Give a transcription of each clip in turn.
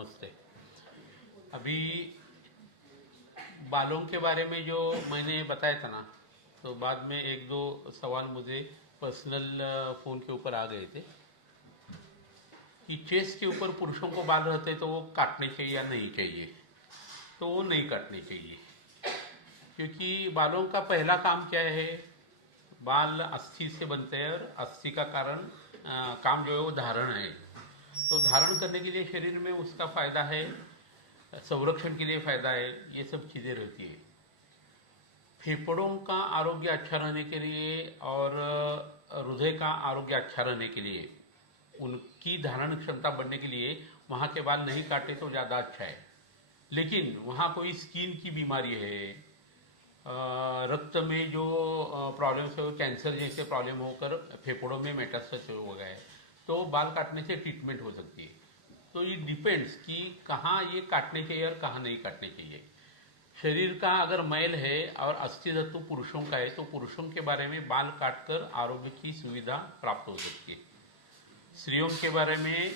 नमस्ते। अभी बालों के बारे में जो मैंने बताया था ना, तो बाद में एक दो सवाल मुझे पर्सनल फ़ोन के ऊपर आ गए थे कि चेस्ट के ऊपर पुरुषों को बाल रहते तो वो काटने चाहिए या नहीं चाहिए। तो वो नहीं काटने चाहिए, क्योंकि बालों का पहला काम क्या है, बाल अस्थि से बनते हैं और अस्थि का काम जो है वो धारण है। तो धारण करने के लिए शरीर में उसका फायदा है, संरक्षण के लिए फायदा है, ये सब चीज़ें रहती है। फेफड़ों का आरोग्य अच्छा रहने के लिए और हृदय का आरोग्य अच्छा रहने के लिए, उनकी धारण क्षमता बढ़ने के लिए वहाँ के बाल नहीं काटे तो ज़्यादा अच्छा है। लेकिन वहाँ कोई स्किन की बीमारी है, रक्त में जो प्रॉब्लम्स है, कैंसर जैसे प्रॉब्लम होकर फेफड़ों में मेटास्टेसिस हो गया है, तो बाल काटने से ट्रीटमेंट हो सकती है। तो ये डिपेंड्स कि कहाँ ये काटने चाहिए और कहाँ नहीं काटने चाहिए। शरीर का अगर मैल है और अस्थि धातु पुरुषों का है, तो पुरुषों के बारे में बाल काटकर आरोग्य की सुविधा प्राप्त हो सकती है। स्त्रियों के बारे में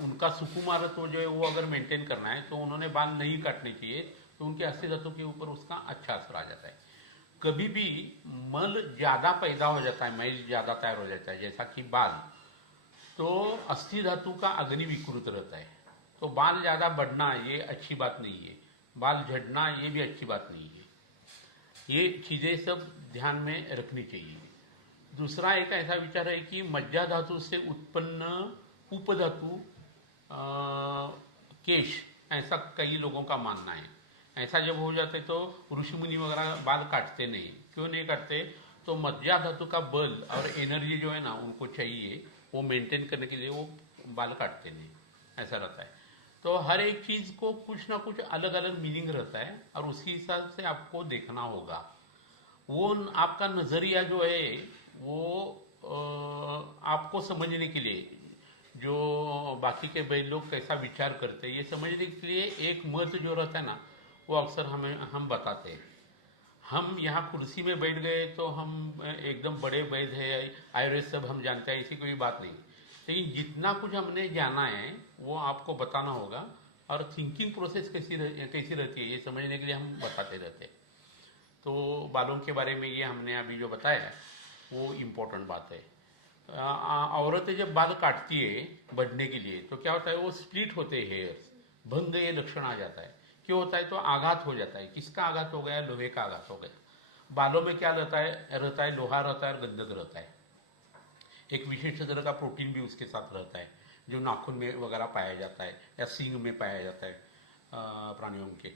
उनका सुकुमारत्व जो है वो अगर मेंटेन करना है तो उन्होंने बाल नहीं काटने चाहिए, तो उनके अस्थि धातु के ऊपर उसका अच्छा असर आ जाता है। कभी भी मल ज़्यादा पैदा हो जाता है, मैल ज़्यादा तैयार हो जाता है जैसा कि बाल, तो अस्थि धातु का अग्नि विकृत रहता है। तो बाल ज़्यादा बढ़ना ये अच्छी बात नहीं है, बाल झड़ना ये भी अच्छी बात नहीं है। ये चीज़ें सब ध्यान में रखनी चाहिए। दूसरा एक ऐसा विचार है कि मज्जा धातु से उत्पन्न उपधातु केश, ऐसा कई लोगों का मानना है। ऐसा जब हो जाते तो ऋषि मुनि वगैरह बाल काटते नहीं। क्यों नहीं काटते? तो मज्जा धातु का बल और एनर्जी जो है ना उनको चाहिए, वो मेंटेन करने के लिए वो बाल काटते नहीं, ऐसा रहता है। तो हर एक चीज़ को कुछ ना कुछ अलग अलग मीनिंग रहता है और उसी हिसाब से आपको देखना होगा। वो आपका नज़रिया जो है वो आपको समझने के लिए, जो बाकी के भाई लोग कैसा विचार करते हैं ये समझने के लिए एक मत जो रहता है ना, वो अक्सर हम बताते हैं। हम यहाँ कुर्सी में बैठ गए तो हम एकदम बड़े वैद है, आयुर्वेद सब हम जानते हैं, ऐसी कोई बात नहीं। लेकिन जितना कुछ हमने जाना है वो आपको बताना होगा, और थिंकिंग प्रोसेस कैसी रहती है ये समझने के लिए हम बताते रहते हैं। तो बालों के बारे में ये हमने अभी जो बताया वो इम्पोर्टेंट बात है। औरतें जब बाल काटती है बढ़ने के लिए तो क्या होता है, वो स्प्लिट होते हैं हेयर्स, भंग ये लक्षण आ जाता है। क्यों होता है? तो आघात हो जाता है। किसका आघात हो गया? लोहे का आघात हो गया। बालों में क्या रहता है लोहा रहता है और गंधक रहता है। एक विशेष तरह का प्रोटीन भी उसके साथ रहता है जो नाखून में वगैरह पाया जाता है या सींग में पाया जाता है प्राणियों के।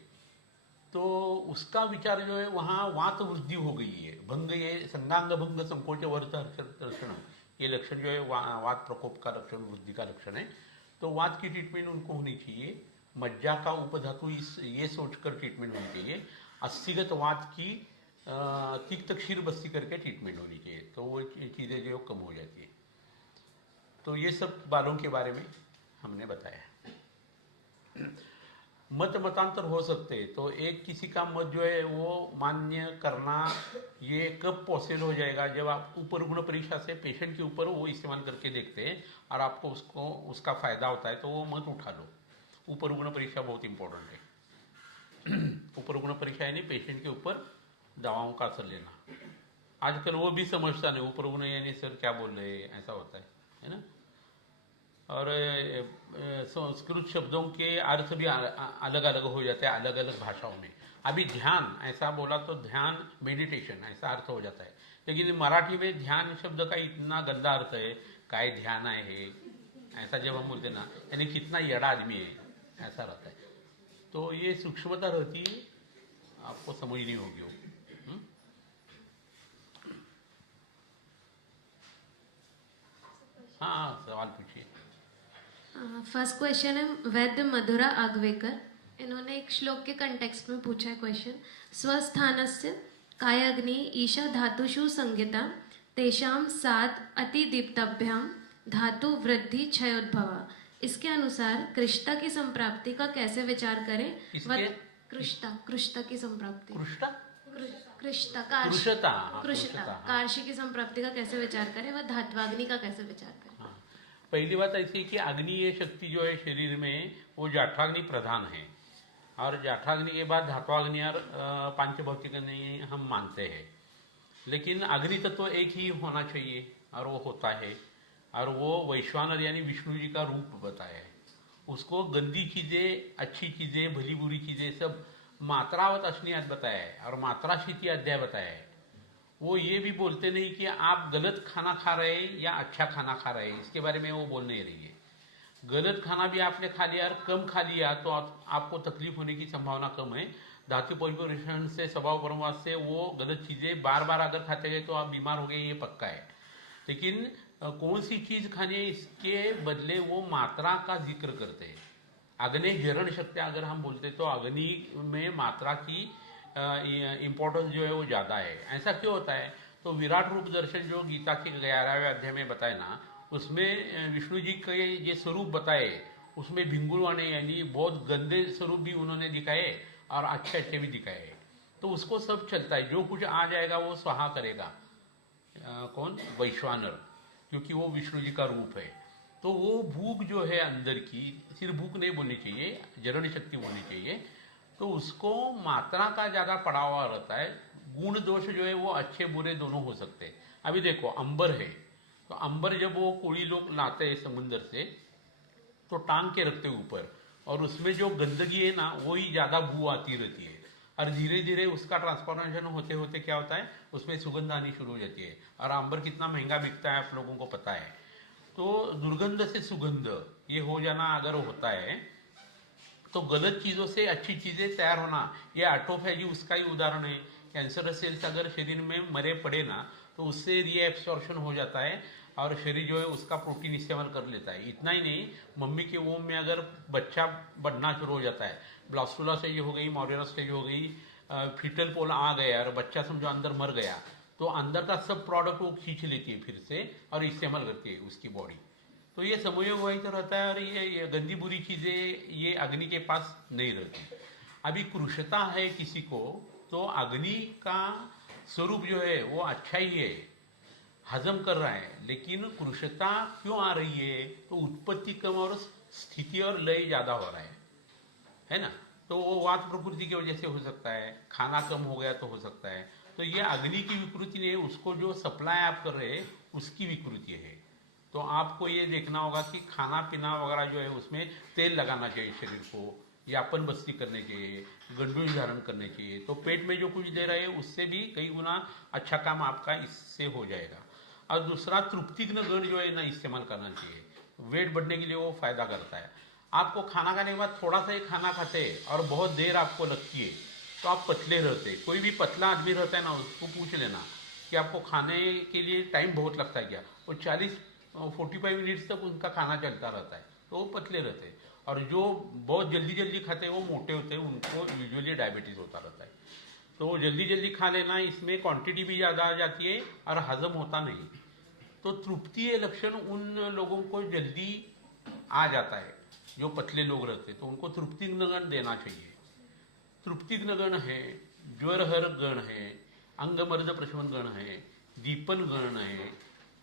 तो उसका विचार जो है वहाँ वात वृद्धि हो गई है, भंग ये संगांग भंग संकोच वर्त लक्षण, ये लक्षण जो है वात प्रकोप का लक्षण, वृद्धि का लक्षण है। तो वात की ट्रीटमेंट उनको होनी चाहिए। मज्जा का उपधातु ये सोचकर ट्रीटमेंट होनी चाहिए। अस्थिगत वात की तिक्त क्षीर बस्ती करके ट्रीटमेंट होनी चाहिए, तो वो चीज़ें जो कम हो जाती है। तो ये सब बालों के बारे में हमने बताया। मत मतांतर हो सकते हैं, तो एक किसी का मत जो है वो मान्य करना ये कब पॉसिबल हो जाएगा? जब आप ऊपर गुण परीक्षा से पेशेंट के ऊपर वो इस्तेमाल करके देखते हैं और आपको उसका फायदा होता है तो वो मत उठा लो। ऊपर गुण परीक्षा बहुत इंपॉर्टेंट है। ऊपर गुण परीक्षा यानी पेशेंट के ऊपर दवाओं का असर लेना। आजकल वो भी समझता नहीं, ऊपर गुण यानी सर क्या बोल रहे हैं, ऐसा होता है ना। और संस्कृत शब्दों के अर्थ भी अलग अलग हो जाते हैं अलग अलग भाषाओं में। अभी ध्यान ऐसा बोला तो ध्यान मेडिटेशन ऐसा अर्थ हो जाता है, लेकिन मराठी में ध्यान शब्द का इतना गंदा अर्थ है, काय ध्यान है ऐसा जब हम बोलते ना, यानी कितना यड़ा आदमी है ऐसा रहता है। तो ये सूक्ष्मता रहती है, आपको समझनी होगी वो। हम्म? हाँ हाँ, सवाल पूछिए। फर्स्ट क्वेश्चन है वैद्य मधुरा आगवेकर, इन्होंने एक श्लोक के कंटेक्स्ट में पूछा है क्वेश्चन। स्वस्थानस्य कायाग्नि ईशा धातुषु संज्ञिता तेषाम सात अतिदीप्ताभ्याम धातु वृद्धि क्षयोद्भवा। इसके अनुसार कृष्टा की संप्राप्ति का कैसे विचार करें? कृष्टा की संप्राप्ति, कृष्टा कार्शी की संप्राप्ति का कैसे विचार करें, वह धात्वाग्नि का कैसे विचार करें? पहली बात ऐसी है कि अग्नि ये शक्ति जो है शरीर में वो जाठराग्नि प्रधान है, और जाठराग्नि के बाद धात्वाग्नि और पांचभौतिक अग्नि हम मानते हैं। लेकिन अग्नि तत्व एक ही होना चाहिए और वो होता है, और वो वैश्वानर यानी विष्णु जी का रूप बताया है। उसको गंदी चीज़ें, अच्छी चीज़ें, भली बुरी चीज़ें सब मात्रावत असनियात बताया है और मात्राशीति अध्याय बताया है। वो ये भी बोलते नहीं कि आप गलत खाना खा रहे हैं या अच्छा खाना खा रहे हैं, इसके बारे में वो बोल नहीं रही है। गलत खाना भी आपने खा लिया और कम खा लिया तो आपको तकलीफ होने की संभावना कम है। धातु परिवर्तन से, स्वभाव परमवास से वो गलत चीज़ें बार बार अगर खाते गए तो आप बीमार हो गए, ये पक्का है। लेकिन कौन सी चीज़ खानी है, इसके बदले वो मात्रा का जिक्र करते हैं। अग्नि जरण शक्ति अगर हम बोलते तो अग्नि में मात्रा की इम्पोर्टेंस जो है वो ज़्यादा है। ऐसा क्यों होता है? तो विराट रूप दर्शन जो गीता के 11वें अध्याय में बताए ना, उसमें विष्णु जी के ये स्वरूप बताए, उसमें भिंगुरवाने यानी बहुत गंदे स्वरूप भी उन्होंने दिखाए और अच्छे अच्छे भी दिखाए। तो उसको सब चलता है, जो कुछ आ जाएगा वो स्वाहा करेगा। कौन? वैश्वानर, क्योंकि वो विष्णु जी का रूप है। तो वो भूख जो है अंदर की, सिर्फ भूख नहीं बोलनी चाहिए, जरण शक्ति बोलनी चाहिए। तो उसको मात्रा का ज़्यादा पड़ावा रहता है। गुण दोष जो है वो अच्छे बुरे दोनों हो सकते हैं। अभी देखो अंबर है, तो अंबर जब वो कोई लोग लाते हैं समुंदर से तो टांग के रखते ऊपर, और उसमें जो गंदगी है ना वही ज़्यादा बू आती रहती है, और धीरे धीरे उसका ट्रांसफॉर्मेशन होते होते क्या होता है, उसमें सुगंध आनी शुरू हो जाती है। और अंबर कितना महंगा बिकता है आप लोगों को पता है। तो दुर्गंध से सुगंध ये हो जाना अगर होता है, तो गलत चीज़ों से अच्छी चीज़ें तैयार होना, ये ऑटोफैजी उसका ही उदाहरण है। कैंसर सेल्स अगर शरीर में मरे पड़े ना तो उससे रीएब्सॉर्प्शन हो जाता है और शरीर जो है उसका प्रोटीन इस्तेमाल कर लेता है। इतना ही नहीं, मम्मी के वोम में अगर बच्चा बढ़ना शुरू हो जाता है, ब्लास्टुला स्टेज हो गई, मॉड्यूलर स्टेज हो गई, फीटल पोल आ गया और बच्चा समझो अंदर मर गया, तो अंदर का सब प्रोडक्ट वो खींच लेती है फिर से और इस्तेमाल करती है उसकी बॉडी। तो ये समयोग वही तो रहता है, और ये गंदी बुरी चीज़ें ये अग्नि के पास नहीं रहती। अभी कृशता है किसी को, तो अग्नि का स्वरूप जो है वो अच्छा ही है, हजम कर रहा है। लेकिन कृशता क्यों आ रही है? तो उत्पत्ति कम और स्थिति और लय ज़्यादा हो रहा है ना। तो वो वात प्रकृति की वजह से हो सकता है, खाना कम हो गया तो हो सकता है। तो ये अग्नि की विकृति नहीं है, उसको जो सप्लाई आप कर रहे हैं उसकी विकृति है। तो आपको ये देखना होगा कि खाना पीना वगैरह जो है उसमें तेल लगाना चाहिए शरीर को, यापन बस्ती करने चाहिए, गंडूज धारण करने चाहिए। तो पेट में जो कुछ दे रहे हैं उससे भी कई गुना अच्छा काम आपका इससे हो जाएगा। और दूसरा, तृप्तिग्न गण जो है ना इस्तेमाल करना चाहिए, वेट बढ़ने के लिए वो फायदा करता है। आपको खाना खाने के बाद थोड़ा सा ही खाना खाते हैं और बहुत देर आपको लगती है तो आप पतले रहते हैं। कोई भी पतला आदमी रहता है ना, उसको पूछ लेना कि आपको खाने के लिए टाइम बहुत लगता है क्या, वो 45 मिनट्स तक उनका खाना चलता रहता है, तो वो पतले रहते हैं। और जो बहुत जल्दी जल्दी खाते हैं वो मोटे होते हैं, उनको यूजुअली डायबिटीज़ होता रहता है। तो जल्दी जल्दी खा लेना, इसमें क्वांटिटी भी ज़्यादा आ जाती है और हजम होता नहीं। तो तृप्ति लक्षण उन लोगों को जल्दी आ जाता है जो पतले लोग रहते हैं, तो उनको तृप्तिग्न गण देना चाहिए। तृप्तिग्न गण है, ज्वरहर गण है, अंगमर्द प्रशमन गण है, दीपन गण है।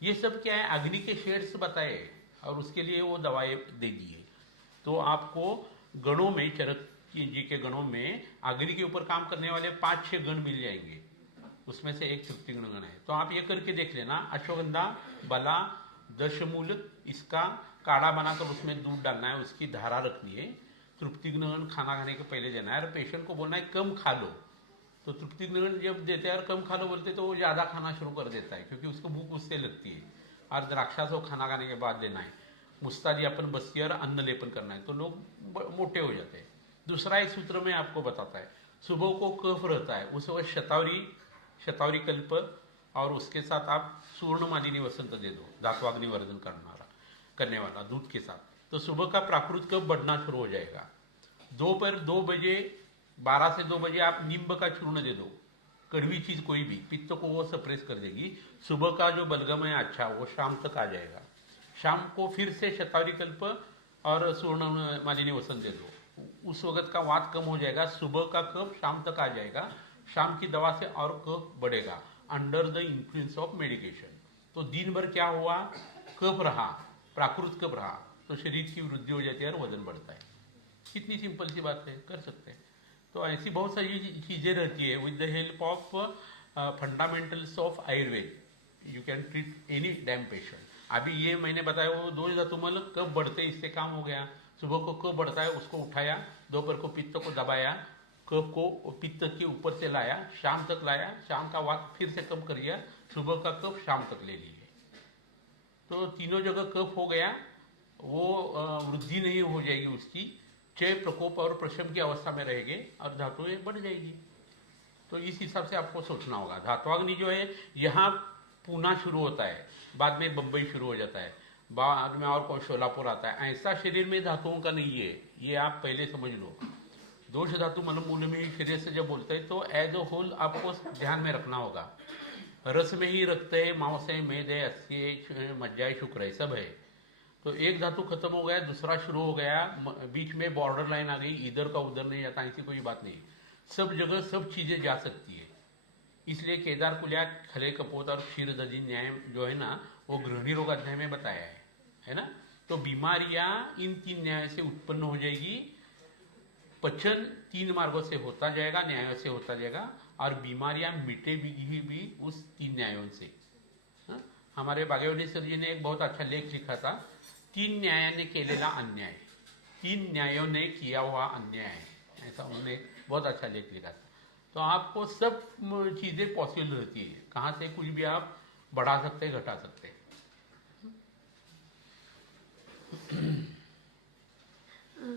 ये सब क्या है, अग्नि के शेड्स बताए और उसके लिए वो दवाएं दे दिए। तो आपको गणों में, चरक जी के गणों में अग्नि के ऊपर काम करने वाले 5-6 गण मिल जाएंगे, उसमें से एक तृप्तिग्न गण है। तो आप ये करके देख लेना, अश्वगंधा, बला, दशमूल, इसका काढ़ा बनाकर उसमें दूध डालना है, उसकी धारा रखनी है। तृप्तिग्न गण खाना खाने के पहले देना है और पेशेंट को बोलना है कम खा लो। तो तृप्तिग्न गण जब देते हैं और कम खा लो बोलते तो वो ज़्यादा खाना शुरू कर देता है, क्योंकि उसको भूख उससे लगती है। और द्राक्षा को खाना खाने के बाद देना है। मुस्तादी अपन बस्ती और अन्न लेपन करना है, तो लोग मोटे हो जाते हैं। दूसरा एक सूत्र में आपको बताता है, सुबह को कफ रहता है उस वक्त शतावरी कल्प और उसके साथ आप सुवर्णमालिनी वसंत दे दो, धात्वाग्नि वर्धन करने वाला दूध के साथ। तो सुबह का प्राकृत कफ बढ़ना शुरू हो जाएगा। दोपहर 2 बजे, 12 से 2 बजे आप नींब का चूर्ण दे दो, कड़वी चीज़ कोई भी, पित्त को वो सप्रेस कर देगी। सुबह का जो बलगम है अच्छा, वो शाम तक आ जाएगा। शाम को फिर से शतावरी कल्प और सुवर्ण मालिनी वसंत दे दो, उस वक्त का वात कम हो जाएगा। सुबह का कफ शाम तक आ जाएगा, शाम की दवा से और कफ बढ़ेगा under the influence of medication. तो दिन भर क्या हुआ, कफ रहा, प्राकृत कफ रहा, तो शरीर की वृद्धि हो जाती है और वजन बढ़ता है। कितनी सिंपल सी बात है, कर सकते हैं। तो ऐसी बहुत सारी चीज़ें रहती है। With the help of fundamentals of Ayurveda you can treat any damn patient. अभी ये मैंने बताया वो दोष धातु मल कब बढ़ते इससे काम हो गया। सुबह को कब बढ़ता है उसको उठाया, दोपहर को पित्त को दबाया, कफ को पित्त के ऊपर से लाया, शाम तक लाया, शाम का वात फिर से कम कर दिया, सुबह का कफ शाम तक ले लिए। तो तीनों जगह कफ हो गया, वो वृद्धि नहीं हो जाएगी उसकी, क्षय प्रकोप और प्रशम की अवस्था में रहेगी और धातुएं बढ़ जाएगी। तो इस हिसाब से आपको सोचना होगा। धात्वाग्नि जो है यहाँ पूना शुरू होता है, बाद में बम्बई शुरू हो जाता है, बाद में और कौन शोलापुर आता है। ऐसा शरीर में धातुओं का नहीं है, ये आप पहले समझ लो। दोष धातु मनमूल में शरीर से जब बोलते हैं तो एज अ होल आपको ध्यान में रखना होगा। रस में ही रक्त है, मांस है, मेद है, अस्थि है, मज्जा है, शुक्र है, सब है। तो एक धातु खत्म हो गया, दूसरा शुरू हो गया, बीच में बॉर्डर लाइन आ गई, इधर का उधर नहीं जाता, ऐसी कोई बात नहीं। सब जगह सब चीजें जा सकती है। इसलिए केदार कुल्या, खले कपोत और क्षीर दधी न्याय जो है ना, वो गृहिणी रोग अध्याय में बताया है ना। तो बीमारियां इन 3 न्यायों से उत्पन्न हो जाएगी। पचन 3 मार्गों से होता जाएगा, न्यायों से होता जाएगा, और बीमारियां मिटेगी भी उस 3 न्यायों से। हा? हमारे बागेवली सर जी ने एक बहुत अच्छा लेख लिखा था, 3 न्यायाने केलेला अन्याय, 3 न्यायों ने किया हुआ अन्याय, ऐसा उन्होंने बहुत अच्छा लेख लिखा था। तो आपको सब चीजें पॉसिबल रहती है, कहाँ से कुछ भी आप बढ़ा सकते हैं, घटा सकते हैं।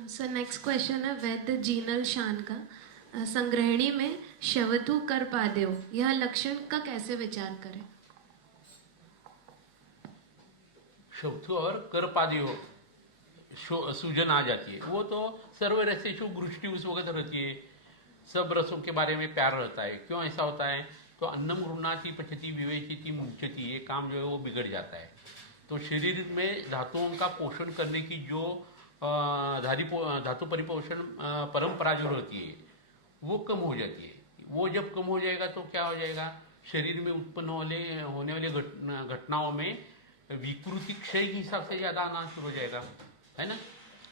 सर नेक्स्ट क्वेश्चन है वैद्य जीनल शान का। संग्रहणी में शवथु कर पादेव, यह लक्षण का कैसे विचार करें? शवथु और करपादियो सूजन आ जाती है, वो तो सर्व रसेषु गृष्टि उस वक्त रहती है, सब रसों के बारे में प्यार रहता है। क्यों ऐसा होता है? तो अन्नम गृह्णाति पचति विवेचति मुंचति, ये काम जो है वो बिगड़ जाता है। तो शरीर में धातुओं का पोषण करने की जो धातु परिपोषण परंपरा जो रहती है वो कम हो जाती है। वो जब कम हो जाएगा तो क्या हो जाएगा, शरीर में उत्पन्न होने वाले घटनाओं में विकृति क्षय के हिसाब से ज्यादा आना शुरू हो जाएगा, है ना।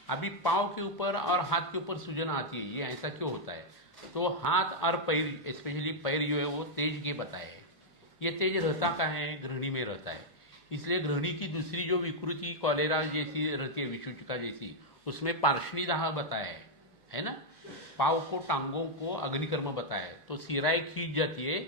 अभी पाँव के ऊपर और हाथ के ऊपर सूजन आती है, ये ऐसा क्यों होता है? तो हाथ और पैर, स्पेशली पैर जो है वो तेज के बताए है। ये तेज रहता का है, गृहिणी में रहता है। इसलिए गृहिणी की दूसरी जो विकृति कॉलेरा जैसी रहती है, विषुचिका जैसी, उसमें पार्श्वनीदाह बताया है ना। पाव को, टांगों को अग्निकर्म बताया है। तो सिराएं खींच जाती है,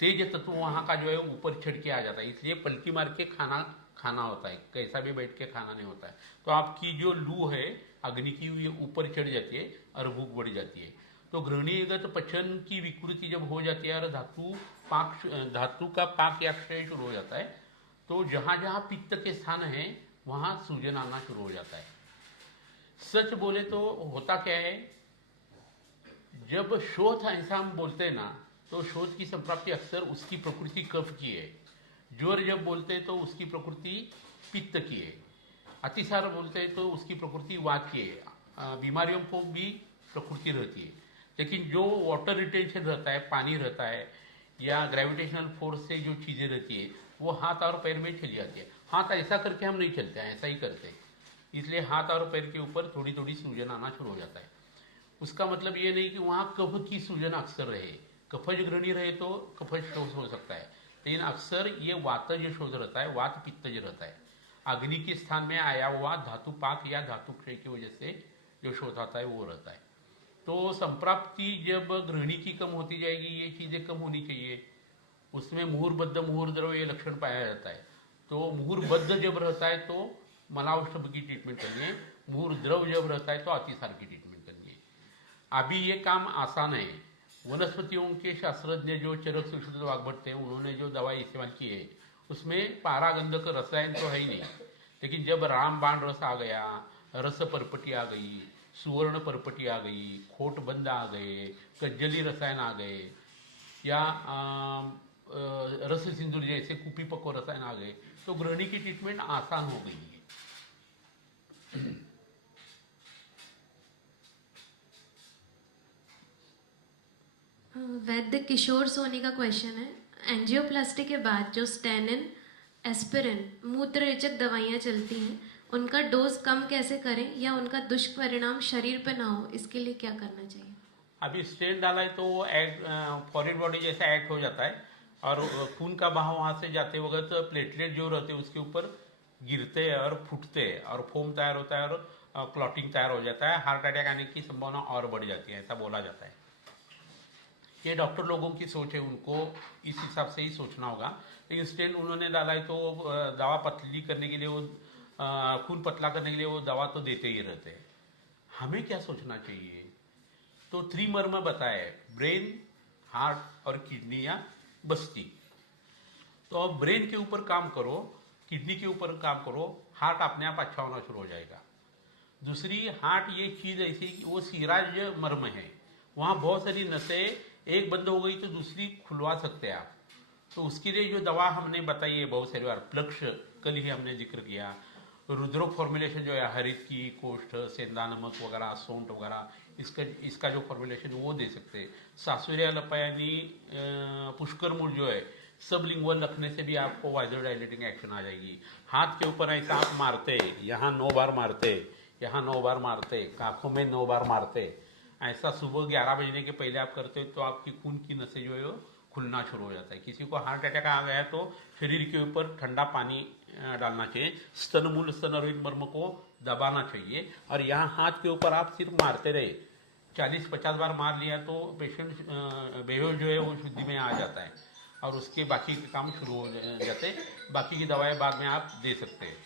तेज तत्व वहां का जो है ऊपर चढ़ के आ जाता है। इसलिए पलटी मार के खाना होता है, कैसा भी बैठ के खाना नहीं होता है। तो आपकी जो लू है अग्नि की, ये ऊपर चढ़ जाती है और भूख बढ़ जाती है। तो गृहिणीगत पचन की विकृति जब हो जाती है और धातु का पाक या क्षय शुरू हो जाता है, तो जहां जहां पित्त के स्थान है वहां सूजन आना शुरू हो जाता है। सच बोले तो होता क्या है, जब शोथ ऐसा हम बोलते हैं ना, तो शोथ की संप्राप्ति अक्सर उसकी प्रकृति कफ की है। ज्वर जब बोलते हैं तो उसकी प्रकृति पित्त की है। अतिसार बोलते हैं तो उसकी प्रकृति वात की है। बीमारियों को भी प्रकृति रहती है, लेकिन जो वाटर रिटेंशन रहता है, पानी रहता है, या ग्रेविटेशनल फोर्स से जो चीजें रहती है वो हाथ और पैर में चली जाती है। हाथ ऐसा करके हम नहीं चलते हैं, ऐसा ही करते हैं, इसलिए हाथ और पैर के ऊपर थोड़ी थोड़ी सूजन आना शुरू हो जाता है। उसका मतलब ये नहीं कि वहां कफ की सूजन अक्सर रहे। कफज गृहिणी रहे तो कफज शोष हो सकता है, लेकिन अक्सर ये वातज शोष रहता है, वात पित्तज रहता है। अग्नि के स्थान में आया हुआ धातु पाक या धातु क्षय की वजह से जो शोध आता है वो रहता है। तो संप्राप्ति जब गृहिणी की कम होती जाएगी, ये चीजें कम होनी चाहिए। उसमें मुहूर्बद्ध मुहूर्द्रव ये लक्षण पाया जाता है। तो मुहूर्बद्ध जब रहता है तो मलावष्टभ की ट्रीटमेंट करनी है, मुहूर्द्रव जब रहता है तो अतिसार की ट्रीटमेंट करनी है। अभी ये काम आसान है। वनस्पतियों के शास्त्रज्ञ जो चरक सुश्रुत वाग्भट थे, उन्होंने जो दवाई इस्तेमाल की है उसमें पारागंधक रसायन तो है ही नहीं, लेकिन जब रामबाण रस आ गया, रस परपटी आ गई, सुवर्ण परपटी आ गई, खोटबंद आ गए, कज्जली रसायन आ गए, या रस सिंदूर जैसे कुपीपक्व रसायन आ गए, तो गृहिणी की ट्रीटमेंट आसान हो गई है। वैद्य किशोर सोनी का क्वेश्चन है, एंजियोप्लास्टी के बाद जो स्टेनिन, एस्पिरिन, मूत्ररेचक दवाइयाँ चलती हैं उनका डोज कम कैसे करें या उनका दुष्परिणाम शरीर पे ना हो, इसके लिए क्या करना चाहिए? अभी स्टेंट डाला है तो वो फॉरेन बॉडी जैसा एक्ट हो जाता है और खून का बहाव वहाँ से जाते वक्त प्लेटलेट जो रहते हैं उसके ऊपर गिरते हैं और फूटते हैं और फोम तैयार होता है और क्लॉटिंग तैयार हो जाता है, हार्ट अटैक आने की संभावना और बढ़ जाती है, ऐसा बोला जाता है। ये डॉक्टर लोगों की सोच है, उनको इस हिसाब से ही सोचना होगा। लेकिन स्टेंट उन्होंने डाला है तो दवा पतली करने के लिए वो खून पतला करने के लिए वो दवा तो देते ही रहते हैं। हमें क्या सोचना चाहिए? तो त्रिमर्म बताए, ब्रेन, हार्ट और किडनी या बस्ती। तो अब ब्रेन के ऊपर काम करो, किडनी के ऊपर काम करो, हार्ट अपने आप अच्छा होना शुरू हो जाएगा। दूसरी, हार्ट ये चीज ऐसी कि वो सीराज मर्म है, वहाँ बहुत सारी नसें एक बंद हो गई तो दूसरी खुलवा सकते हैं आप। तो उसके लिए जो दवा हमने बताई है बहुत सारी बार, प्लक्ष कल ही हमने जिक्र किया, रुद्रो फॉर्मुलेशन जो है हरित की कोष्ठ, सेंधा नमक वगैरह, सौंठ वगैरह, इसका जो फॉर्मुलेशन वो दे सकते हैं। सासुरिया लपायानी पुष्कर मूल जो है सबलिंगुअल रखने से भी आपको वाइजोडाइलेटिंग एक्शन आ जाएगी। हाथ के ऊपर ऐसा आप मारते, यहाँ 9 बार मारते, यहाँ 9 बार मारते, काखों में 9 बार मारते, ऐसा सुबह 11 बजने के पहले आप करते हो तो आपकी खून की नसें जो है वो खुलना शुरू हो जाता है। किसी को हार्ट अटैक आ गया तो शरीर के ऊपर ठंडा पानी डालना चाहिए, स्तनमूल स्तनरोहित मर्म को दबाना चाहिए और यहाँ हाथ के ऊपर आप सिर्फ मारते रहे, 40-50 बार मार लिया तो पेशेंट बेहोश जो है वो शुद्धि में आ जाता है और उसके बाकी के काम शुरू हो जाते, बाकी की दवाएं बाद में आप दे सकते हैं।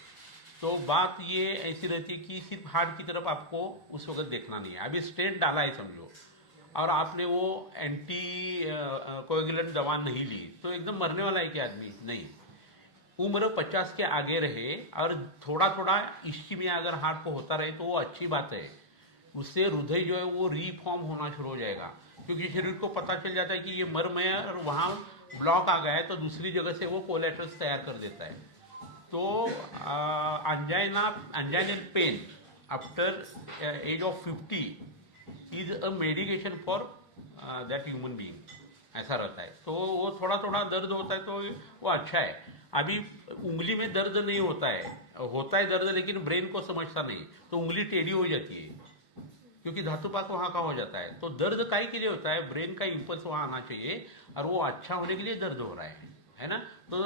तो बात ये ऐसी रहती है कि सिर्फ हार्ट की तरफ आपको उस वक्त देखना नहीं है। अभी स्टेंट डाला है समझो और आपने वो एंटी कोएगुलेंट दवा नहीं ली तो एकदम मरने वाला है क्या आदमी? नहीं। उम्र 50 के आगे रहे और थोड़ा थोड़ा इश्कीमिया अगर हार्ट को होता रहे तो वो अच्छी बात है, उससे हृदय जो है वो रीफॉर्म होना शुरू हो जाएगा, क्योंकि शरीर को पता चल जाता है कि ये मर्म है और वहाँ ब्लॉक आ गया है तो दूसरी जगह से वो कोलेटरल्स तैयार कर देता है। तो angina pain after age of 50 is a medication for that human being, ऐसा रहता है। तो वो थोड़ा थोड़ा दर्द होता है तो वो अच्छा है। अभी उंगली में दर्द नहीं होता है दर्द, लेकिन ब्रेन को समझता नहीं तो उंगली टेढ़ी हो जाती है क्योंकि धातुपात वहाँ का हो जाता है। तो दर्द काय के लिए होता है? ब्रेन का इम्पल्स वहाँ आना चाहिए और वो अच्छा होने के लिए दर्द हो रहा है ना। तो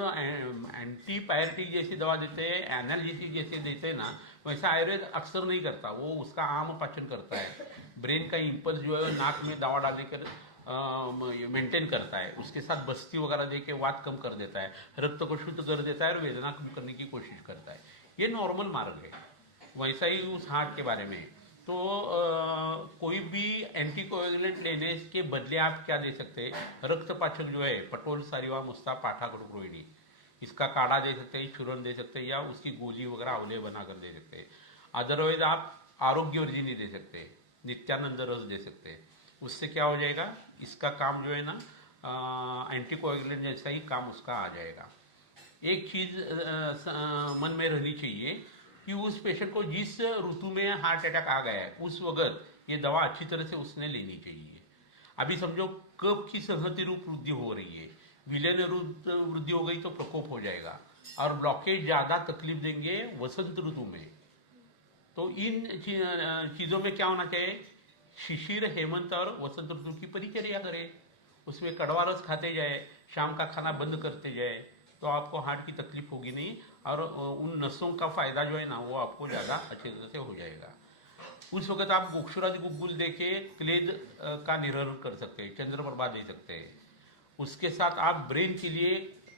एंटीपायरेटिक जैसी दवा देते हैं, एनाल्जेसिक जैसे देते हैं ना, वैसा आयुर्वेद अक्सर नहीं करता, वो उसका आम पाचन करता है। ब्रेन का इम्पल्स जो है नाक में दवा डाल कर मेंटेन करता है, उसके साथ बस्ती वगैरह दे के वात कम कर देता है, रक्त को शुद्ध कर देता है और वेदना कम करने की कोशिश करता है। ये नॉर्मल मार्ग है। वैसा ही उस हार्ट के बारे में तो कोई भी एंटीकोएगुलेंट लेने के बदले आप क्या दे सकते हैं? रक्तपाचक जो है पटोल, सारिवा, मुस्ता, पाठा, रोहिणी, इसका काढ़ा दे सकते हैं, चूर्ण दे सकते हैं या उसकी गोली वगैरह अवले बनाकर दे सकते हैं। अदरवाइज आप आरोग्यवर्जिनी दे सकते हैं, नित्यानंद रस दे सकते हैं। उससे क्या हो जाएगा? इसका काम जो है ना एंटीकोएगुलेंट जैसा ही काम उसका आ जाएगा। एक चीज मन में रहनी चाहिए कि उस पेशेंट को जिस ऋतु में हार्ट अटैक आ गया है उस वक्त ये दवा अच्छी तरह से उसने लेनी चाहिए। अभी समझो कफ की संहति रूप वृद्धि हो रही है, विलयन रूप वृद्धि हो गई तो प्रकोप हो जाएगा और ब्लॉकेज ज्यादा तकलीफ देंगे वसंत ऋतु में। तो इन चीजों में क्या होना चाहिए? शिशिर, हेमंत और वसंत ऋतु की परिचर्या करें, उसमें कड़वा रस खाते जाए, शाम का खाना बंद करते जाए तो आपको हार्ट की तकलीफ होगी नहीं और उन नसों का फायदा जो है ना वो आपको ज़्यादा अच्छी तरह से हो जाएगा। उस वक्त आप गुक्षराज गुग्गुल देके क्लेद का निवारण कर सकते हैं, चंद्रप्रभा दे सकते हैं। उसके साथ आप ब्रेन के लिए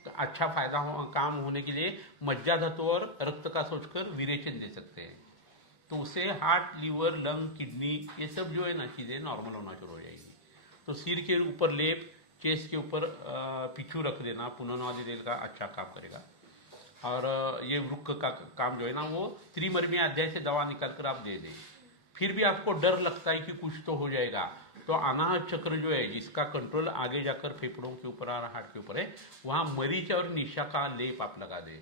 अच्छा फायदा काम होने के लिए मज्जा धातु और रक्त का सोचकर विरेचन दे सकते हैं। तो उससे हार्ट, लीवर, लंग, किडनी ये सब जो है ना चीज़ें नॉर्मल होना शुरू हो जाएगी। तो सिर के ऊपर लेप, चेस्ट के ऊपर पिछू रख देना पुनर्नवादी तेल का अच्छा काम करेगा। और ये वृक्क का काम जो है ना वो त्रिमर्मी अध्याय से दवा निकाल कर आप दे दें। फिर भी आपको डर लगता है कि कुछ तो हो जाएगा तो अनाहत चक्र जो है जिसका कंट्रोल आगे जाकर फेफड़ों के ऊपर और हार्ट के ऊपर है, वहाँ मरीच और निशा का लेप आप लगा दें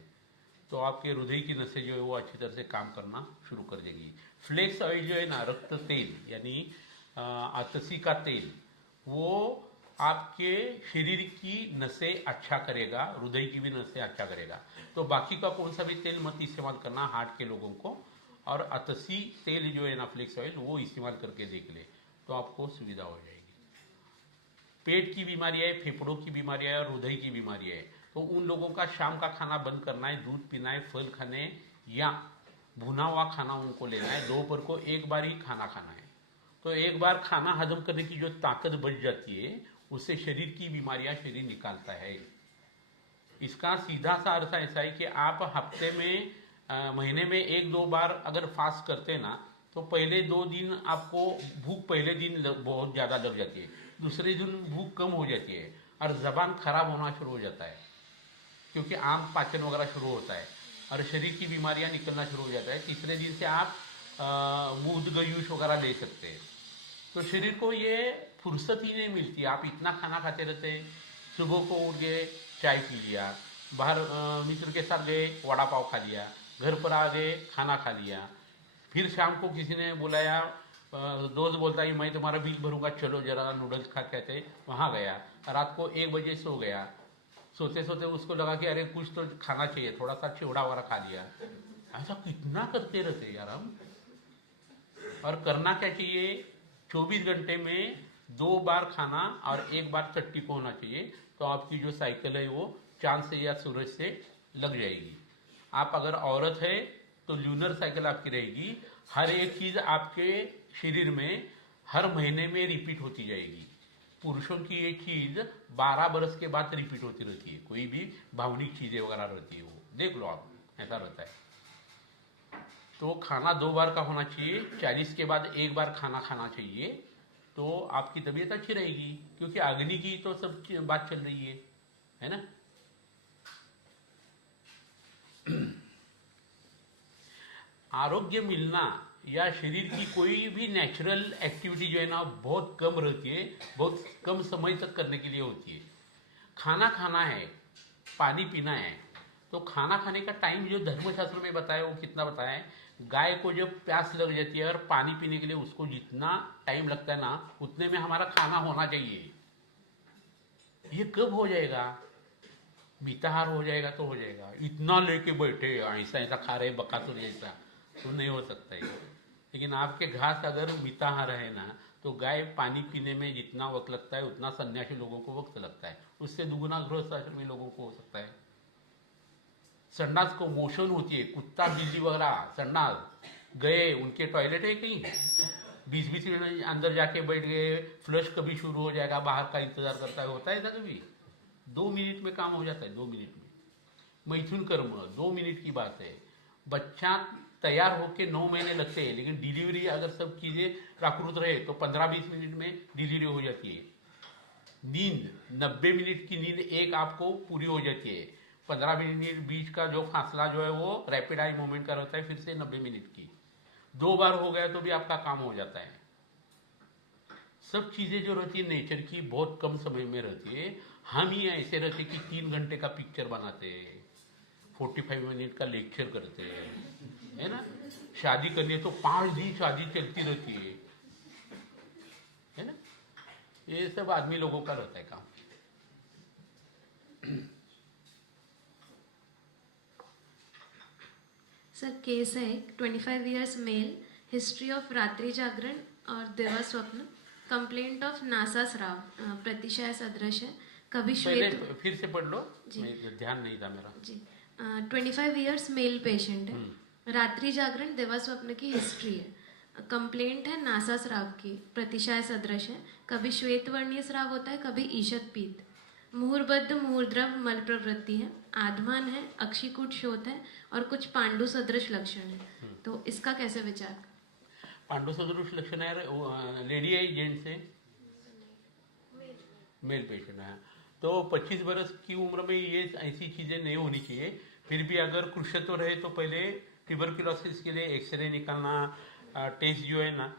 तो आपके हृदय की नसें जो है वो अच्छी तरह से काम करना शुरू कर देगी। फ्लेक्स ऑयल जो है ना, रक्त तेल यानी अतसी का तेल, वो आपके शरीर की नसें अच्छा करेगा, हृदय की भी नसें अच्छा करेगा। तो बाकी का कौन सा भी तेल मत इस्तेमाल करना हार्ट के लोगों को, और अतसी तेल जो है ना, फ्लेक्स ऑयल, वो इस्तेमाल करके देख ले तो आपको सुविधा हो जाएगी। पेट की बीमारी है, फेफड़ों की बीमारी है और हृदय की बीमारी है, तो उन लोगों का शाम का खाना बंद करना है, दूध पीना है, फल खाने या भुना हुआ खाना उनको लेना है, दोपहर को एक बार ही खाना खाना है। तो एक बार खाना हजम करने की जो ताकत बच जाती है, उससे शरीर की बीमारियां शरीर निकालता है। इसका सीधा सा अर्थ ऐसा है कि आप हफ्ते में महीने में 1-2 बार अगर फास्ट करते हैं ना, तो पहले 2 दिन आपको भूख पहले दिन बहुत ज़्यादा लग जाती है, दूसरे दिन भूख कम हो जाती है और जबान खराब होना शुरू हो जाता है, क्योंकि आम पाचन वगैरह शुरू होता है और शरीर की बीमारियां निकलना शुरू हो जाता है। तीसरे दिन से आप मूद गयूश वगैरह ले सकते हैं। तो शरीर को ये फुर्सत ही नहीं मिलती, आप इतना खाना खाते रहते हैं। सुबह को उठ गए, चाय पी लिया, बाहर मित्र के साथ गए, वड़ा पाव खा लिया, घर पर आ गए, खाना खा लिया, फिर शाम को किसी ने बुलाया, दोस्त बोलता है मैं तुम्हारा बिल भरूंगा, चलो जरा नूडल्स खा के आते, वहाँ गया, रात को 1 बजे सो गया, सोते सोते उसको लगा कि अरे कुछ तो खाना चाहिए, थोड़ा सा चिवड़ा वगैरह खा लिया। ऐसा कितना करते रहते यार हम। और करना क्या चाहिए, 24 घंटे में 2 बार खाना और 1 बार चट्टी को होना चाहिए, तो आपकी जो साइकिल है वो चांद से या सूरज से लग जाएगी। आप अगर औरत है तो ल्यूनर साइकिल आपकी रहेगी, हर एक चीज आपके शरीर में हर महीने में रिपीट होती जाएगी। पुरुषों की ये चीज 12 बरस के बाद रिपीट होती रहती है, कोई भी भावनिक चीजें वगैरह रहती है, वो देख लो आप, ऐसा रहता है। तो खाना 2 बार का होना चाहिए, 40 के बाद 1 बार खाना खाना चाहिए, तो आपकी तबीयत अच्छी रहेगी, क्योंकि अग्नि की तो सब बात चल रही है ना। आरोग्य मिलना या शरीर की कोई भी नेचुरल एक्टिविटी जो है ना बहुत कम रहती है, बहुत कम समय तक करने के लिए होती है। खाना खाना है, पानी पीना है, तो खाना खाने का टाइम जो धर्मशास्त्र में बताया वो कितना बताया है, गाय को जब प्यास लग जाती है और पानी पीने के लिए उसको जितना टाइम लगता है ना, उतने में हमारा खाना होना चाहिए। ये कब हो जाएगा, मिताहार हो जाएगा तो हो जाएगा। इतना लेके बैठे ऐसा ऐसा खा रहे बकासुर जैसा, तो नहीं हो सकता है। लेकिन आपके घास अगर मिताहार है ना, तो गाय पानी पीने में जितना वक्त लगता है उतना सन्यासी लोगों को वक्त लगता है, उससे दुगुना गृहस्थ आश्रमी लोगों को हो सकता है। संडास को मोशन होती है, कुत्ता बिल्ली वगैरह संडास गए, उनके टॉयलेट है कहीं, 20-20 मिनट अंदर जाके बैठ गए, फ्लश कभी शुरू हो जाएगा, बाहर का इंतजार करता है, होता है ऐसा कभी? 2 मिनट में काम हो जाता है, 2 मिनट में। मैथुन कर्म 2 मिनट की बात है। बच्चा तैयार होके 9 महीने लगते हैं, लेकिन डिलीवरी अगर सब चीजें प्राकृत रहे तो 15-20 मिनट में डिलीवरी हो जाती है। नींद 90 मिनट की नींद एक आपको पूरी हो जाती है, 15 मिनट बीच का जो फासला जो है वो रैपिड आई मूवमेंट का रहता है, फिर से 90 मिनट की। 2 बार हो गया तो भी आपका काम हो जाता है। सब चीजें जो रहती है नेचर की बहुत कम समय में रहती है। हम ही ऐसे रहते कि 3 घंटे का पिक्चर बनाते हैं, 45 मिनट का लेक्चर करते हैं, है ना। शादी करनी है तो 5 दिन शादी चलती रहती है ना। ये सब आदमी लोगों का रहता है काम। सर केस है 25 इयर्स मेल, हिस्ट्री ऑफ रात्रि जागरण और दिवा स्वप्न, कंप्लेंट ऑफ नासा स्राव, प्रतिशय सदृश है, कभी श्वेत। फिर से पढ़ लो, ध्यान नहीं था मेरा जी। 25 इयर्स मेल पेशेंट है, रात्रि जागरण दिवा स्वप्न की हिस्ट्री है, कंप्लेंट है नासा स्राव की, प्रतिशय सदृश है, कभी श्वेत वर्णीय स्राव होता है, कभी ईशत पीत, मुहूर्बद्ध मुहूर्द्रव मल प्रवृत्ति है, आधमान है, अक्षिकूट शोथ है और कुछ पांडु सदृश लक्षण है। तो इसका कैसे विचार? पांडु सदृश लक्षण है, लेडी है जेंट्स है? मेल पेशेंट है। तो 25 बरस की उम्र में ये ऐसी चीजें नहीं होनी चाहिए। फिर भी अगर कुष्ठत्व रहे तो पहले ट्यूबरक्लोसिस के लिए एक्सरे निकालना, टेस्ट जो है ना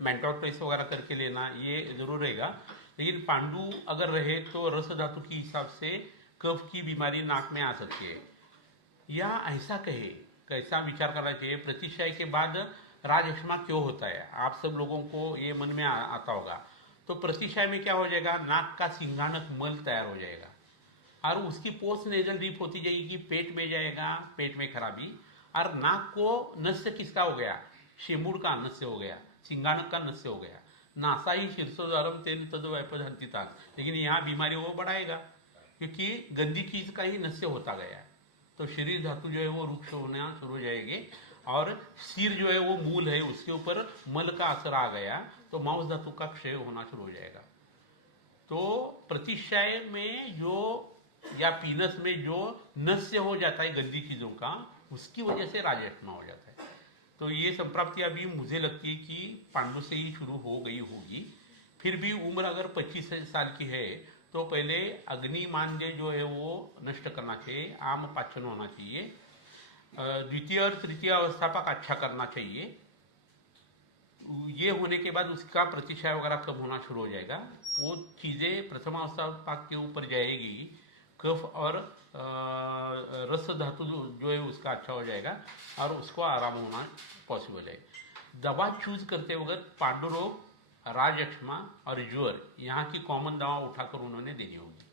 मेंटल टेस्ट वगैरह करके लेना, ये जरूर रहेगा। लेकिन पांडु अगर रहे तो रस धातु के हिसाब से कफ की बीमारी नाक में आ सकती है। या ऐसा कहे, कैसा विचार करना चाहिए, प्रतिशय के बाद राजक्षमा क्यों होता है, आप सब लोगों को ये मन में आता होगा। तो प्रतिशय में क्या हो जाएगा, नाक का सिंघाणक मल तैयार हो जाएगा और उसकी पोस्ट नेजल ड्रिप होती जाएगी, पेट में जाएगा, पेट में खराबी। और नाक को नस्य किसका हो गया, शेमुड़ का नस्य हो गया, सिंघाणक का नस्य हो गया। नासा ही शीर्षोद्वारम तेन तद वैपदंतितान, लेकिन यहाँ बीमारी वो बढ़ाएगा क्योंकि गंदी चीज का ही नस्य होता गया। तो शरीर धातु जो है वो रुक्ष होना शुरू हो जाएगी और सिर जो है वो मूल है, उसके ऊपर मल का असर आ गया तो मांस धातु का क्षय होना शुरू हो जाएगा। तो प्रतिशय में जो या पीनस में जो नस्य हो जाता है गंदी चीजों का, उसकी वजह से राजक्षमा हो जाता है। तो ये संप्राप्ति अभी मुझे लगती है कि पांडु से ही शुरू हो गई होगी। फिर भी उम्र अगर 25 साल की है तो पहले अग्नि मांद्य जो है वो नष्ट करना चाहिए, आम पाचन होना चाहिए, द्वितीय और तृतीय अवस्थापक अच्छा करना चाहिए। ये होने के बाद उसका प्रतिशय वगैरह कम होना शुरू हो जाएगा। वो चीज़ें प्रथम अवस्थापक के ऊपर जाएगी, कफ और रस धातु जो है उसका अच्छा हो जाएगा और उसको आराम होना पॉसिबल है। दवा चूज करते वक्त पांडु रोग, राजक्षमा और ज्वर, यहाँ की कॉमन दवा उठाकर उन्होंने देनी होगी।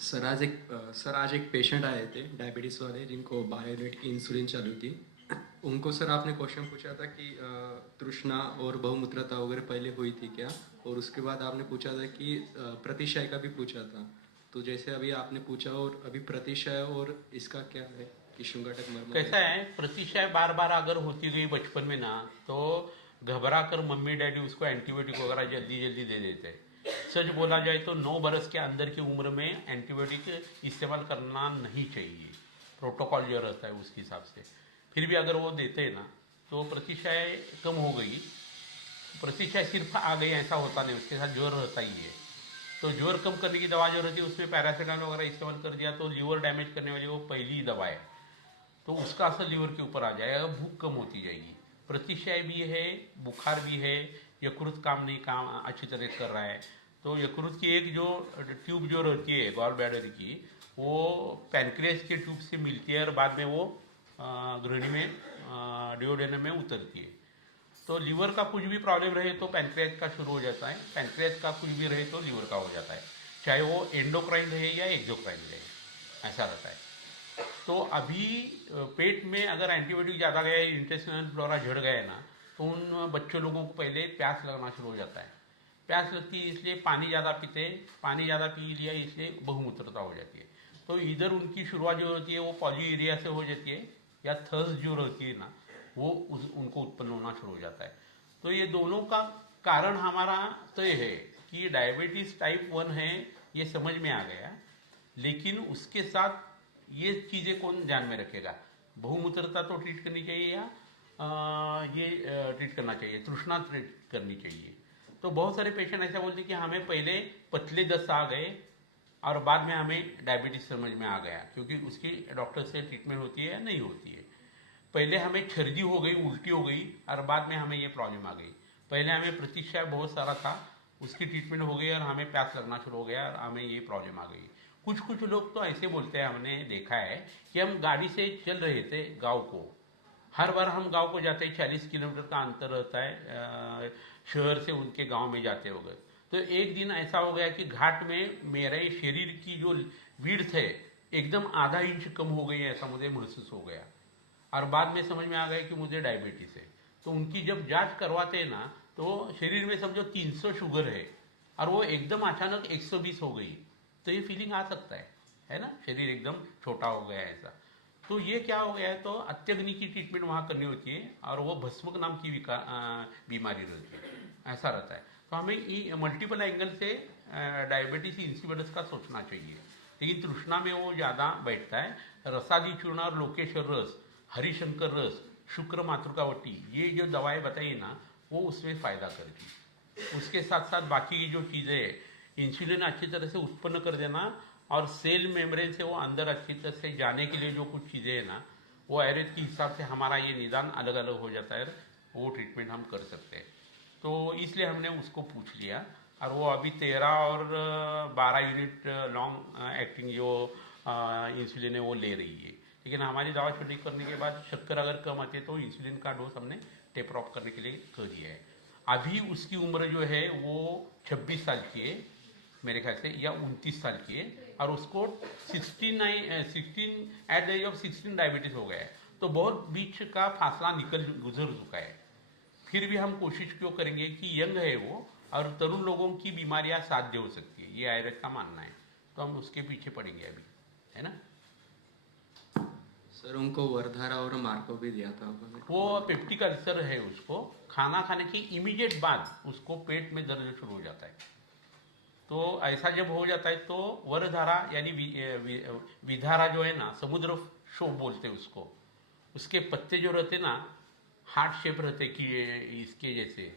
सर आज एक पेशेंट आए थे डायबिटीज़ वाले जिनको बायोनेट की इंसुलिन चालू थी। उनको सर आपने क्वेश्चन पूछा था कि तृष्णा और बहुमूत्रता वगैरह पहले हुई थी क्या, और उसके बाद आपने पूछा था कि प्रतिशय का भी पूछा था। तो जैसे अभी आपने पूछा और अभी प्रतिशय और इसका क्या है कि शुंगाटक मर्म कैसा है, प्रतिशय बार बार अगर होती गई बचपन में ना तो घबरा कर मम्मी डैडी उसको एंटीबायोटिक वगैरह जल्दी जल्दी दे देते हैं। सच बोला जाए तो 9 बरस के अंदर की उम्र में एंटीबायोटिक इस्तेमाल करना नहीं चाहिए, प्रोटोकॉल जो रहता है उसके हिसाब से। फिर भी अगर वो देते हैं ना तो प्रतिशय कम हो गई, प्रतिशय सिर्फ आ गई ऐसा होता नहीं, उसके साथ ज्वर रहता ही है। तो ज्वर कम करने की दवा जो रहती है उसमें पैरासीटामोल वगैरह इस्तेमाल कर दिया तो लीवर डैमेज करने वाली वो पहली दवा है, तो उसका असर लीवर के ऊपर आ जाएगा, भूख कम होती जाएगी। प्रतिशय भी है, बुखार भी है, यकृत काम अच्छी तरह कर रहा है। तो यकृत की एक जो ट्यूब जो रहती है गॉल ब्लैडर की, वो पैनक्रियास के ट्यूब से मिलती है और बाद में वो ग्रहणी में डिओडेनम में उतरती है। तो लीवर का कुछ भी प्रॉब्लम रहे तो पैनक्रियास का शुरू हो जाता है, पैनक्रियास का कुछ भी रहे तो लीवर का हो जाता है, चाहे वो एंडोक्राइन रहे या एक्सोक्राइन रहे, ऐसा रहता है। तो अभी पेट में अगर एंटीबायोटिक ज़्यादा गया है, इंटेस्टाइनल फ्लोरा झड़ गया है ना, तो उन बच्चों लोगों को पहले प्यास लगना शुरू हो जाता है। प्यास लगती है इसलिए पानी ज़्यादा पीते, पानी ज़्यादा पी लिया इसलिए बहुमूत्रता हो जाती है। तो इधर उनकी शुरुआत जो होती है वो पॉलीयूरिया से हो जाती है या थर्स्ट जो रहती है ना वो उनको उत्पन्न होना शुरू हो जाता है। तो ये दोनों का कारण हमारा तो ये है कि डायबिटीज़ टाइप 1 है, ये समझ में आ गया, लेकिन उसके साथ ये चीज़ें कौन ध्यान में रखेगा। बहुमूत्रता तो ट्रीट करनी चाहिए या ये ट्रीट करना चाहिए, तृष्णा ट्रीट करनी चाहिए। तो बहुत सारे पेशेंट ऐसा बोलते हैं कि हमें पहले पतले दस्त आ गए और बाद में हमें डायबिटीज समझ में आ गया, क्योंकि उसकी डॉक्टर से ट्रीटमेंट होती है या नहीं होती है। पहले हमें छर्दी हो गई, उल्टी हो गई और बाद में हमें ये प्रॉब्लम आ गई। पहले हमें प्रतिशय बहुत सारा था, उसकी ट्रीटमेंट हो गई और हमें प्यास लगना शुरू हो गया और हमें ये प्रॉब्लम आ गई। कुछ लोग तो ऐसे बोलते हैं, हमने देखा है कि हम गाड़ी से चल रहे थे गांव को, हर बार हम गांव को जाते हैं, 40 किलोमीटर का अंतर रहता है शहर से उनके गांव में जाते हो गए। तो एक दिन ऐसा हो गया कि घाट में मेरे शरीर की जो विड्थ है एकदम आधा इंच कम हो गई, ऐसा मुझे महसूस हो गया और बाद में समझ में आ गया कि मुझे डायबिटीज़ है। तो उनकी जब जांच करवाते हैं ना तो शरीर में समझो 300 शुगर है और वो एकदम अचानक 120 हो गई, तो ये फीलिंग आ सकता है ना, शरीर एकदम छोटा हो गया ऐसा। तो ये क्या हो गया है, तो अत्यग्नि की ट्रीटमेंट वहाँ करनी होती है और वो भस्मक नाम की बीमारी रहती है, ऐसा रहता है। तो हमें मल्टीपल एंगल से डायबिटीज इंसिपिडस का सोचना चाहिए, लेकिन तृष्णा में वो ज़्यादा बैठता है। रसादी चूर्ण और लोकेश्वर रस, हरिशंकर रस, शुक्र मातृकावटी, ये जो दवाएं बताई ना वो उसमें फ़ायदा करेगी। उसके साथ साथ बाकी की जो चीज़ें हैं, इंसुलिन अच्छी तरह से उत्पन्न कर देना और सेल मेम्ब्रेन से वो अंदर अच्छी तरह से जाने के लिए जो कुछ चीज़ें हैं ना, वो आयुर्वेद के हिसाब से हमारा ये निदान अलग अलग हो जाता है, वो ट्रीटमेंट हम कर सकते हैं। तो इसलिए हमने उसको पूछ लिया। और वो अभी 13 और 12 यूनिट लॉन्ग एक्टिंग जो इंसुलिन है वो ले रही है। लेकिन हमारी दवा छुट्टी करने के बाद शक्कर अगर कम आती है तो इंसुलिन का डोज हमने टेपर ऑफ करने के लिए कर दिया है। अभी उसकी उम्र जो है वो 26 साल की है मेरे ख्याल से, या 29 साल की है, और उसको 16 at the age of 16 diabetes हो गया है। तो बहुत बीच का फासला गुजर चुका है। फिर भी हम कोशिश क्यों करेंगे कि यंग है वो और तरुण लोगों की बीमारियां साध्य हो सकती है, ये आयुर्वेद का मानना है, तो हम उसके पीछे पड़ेंगे अभी, है ना। सर उनको वर्धारा और मार्को भी दिया था वो पेप्टिक अल्सर है, उसको खाना खाने के इमीडिएट बाद उसको पेट में दर्द शुरू हो जाता है। तो ऐसा जब हो जाता है तो वरधारा यानी विधारा जो है ना, समुद्र शो बोलते हैं उसको, उसके पत्ते जो रहते ना हार्ट शेप रहते कि इसके जैसे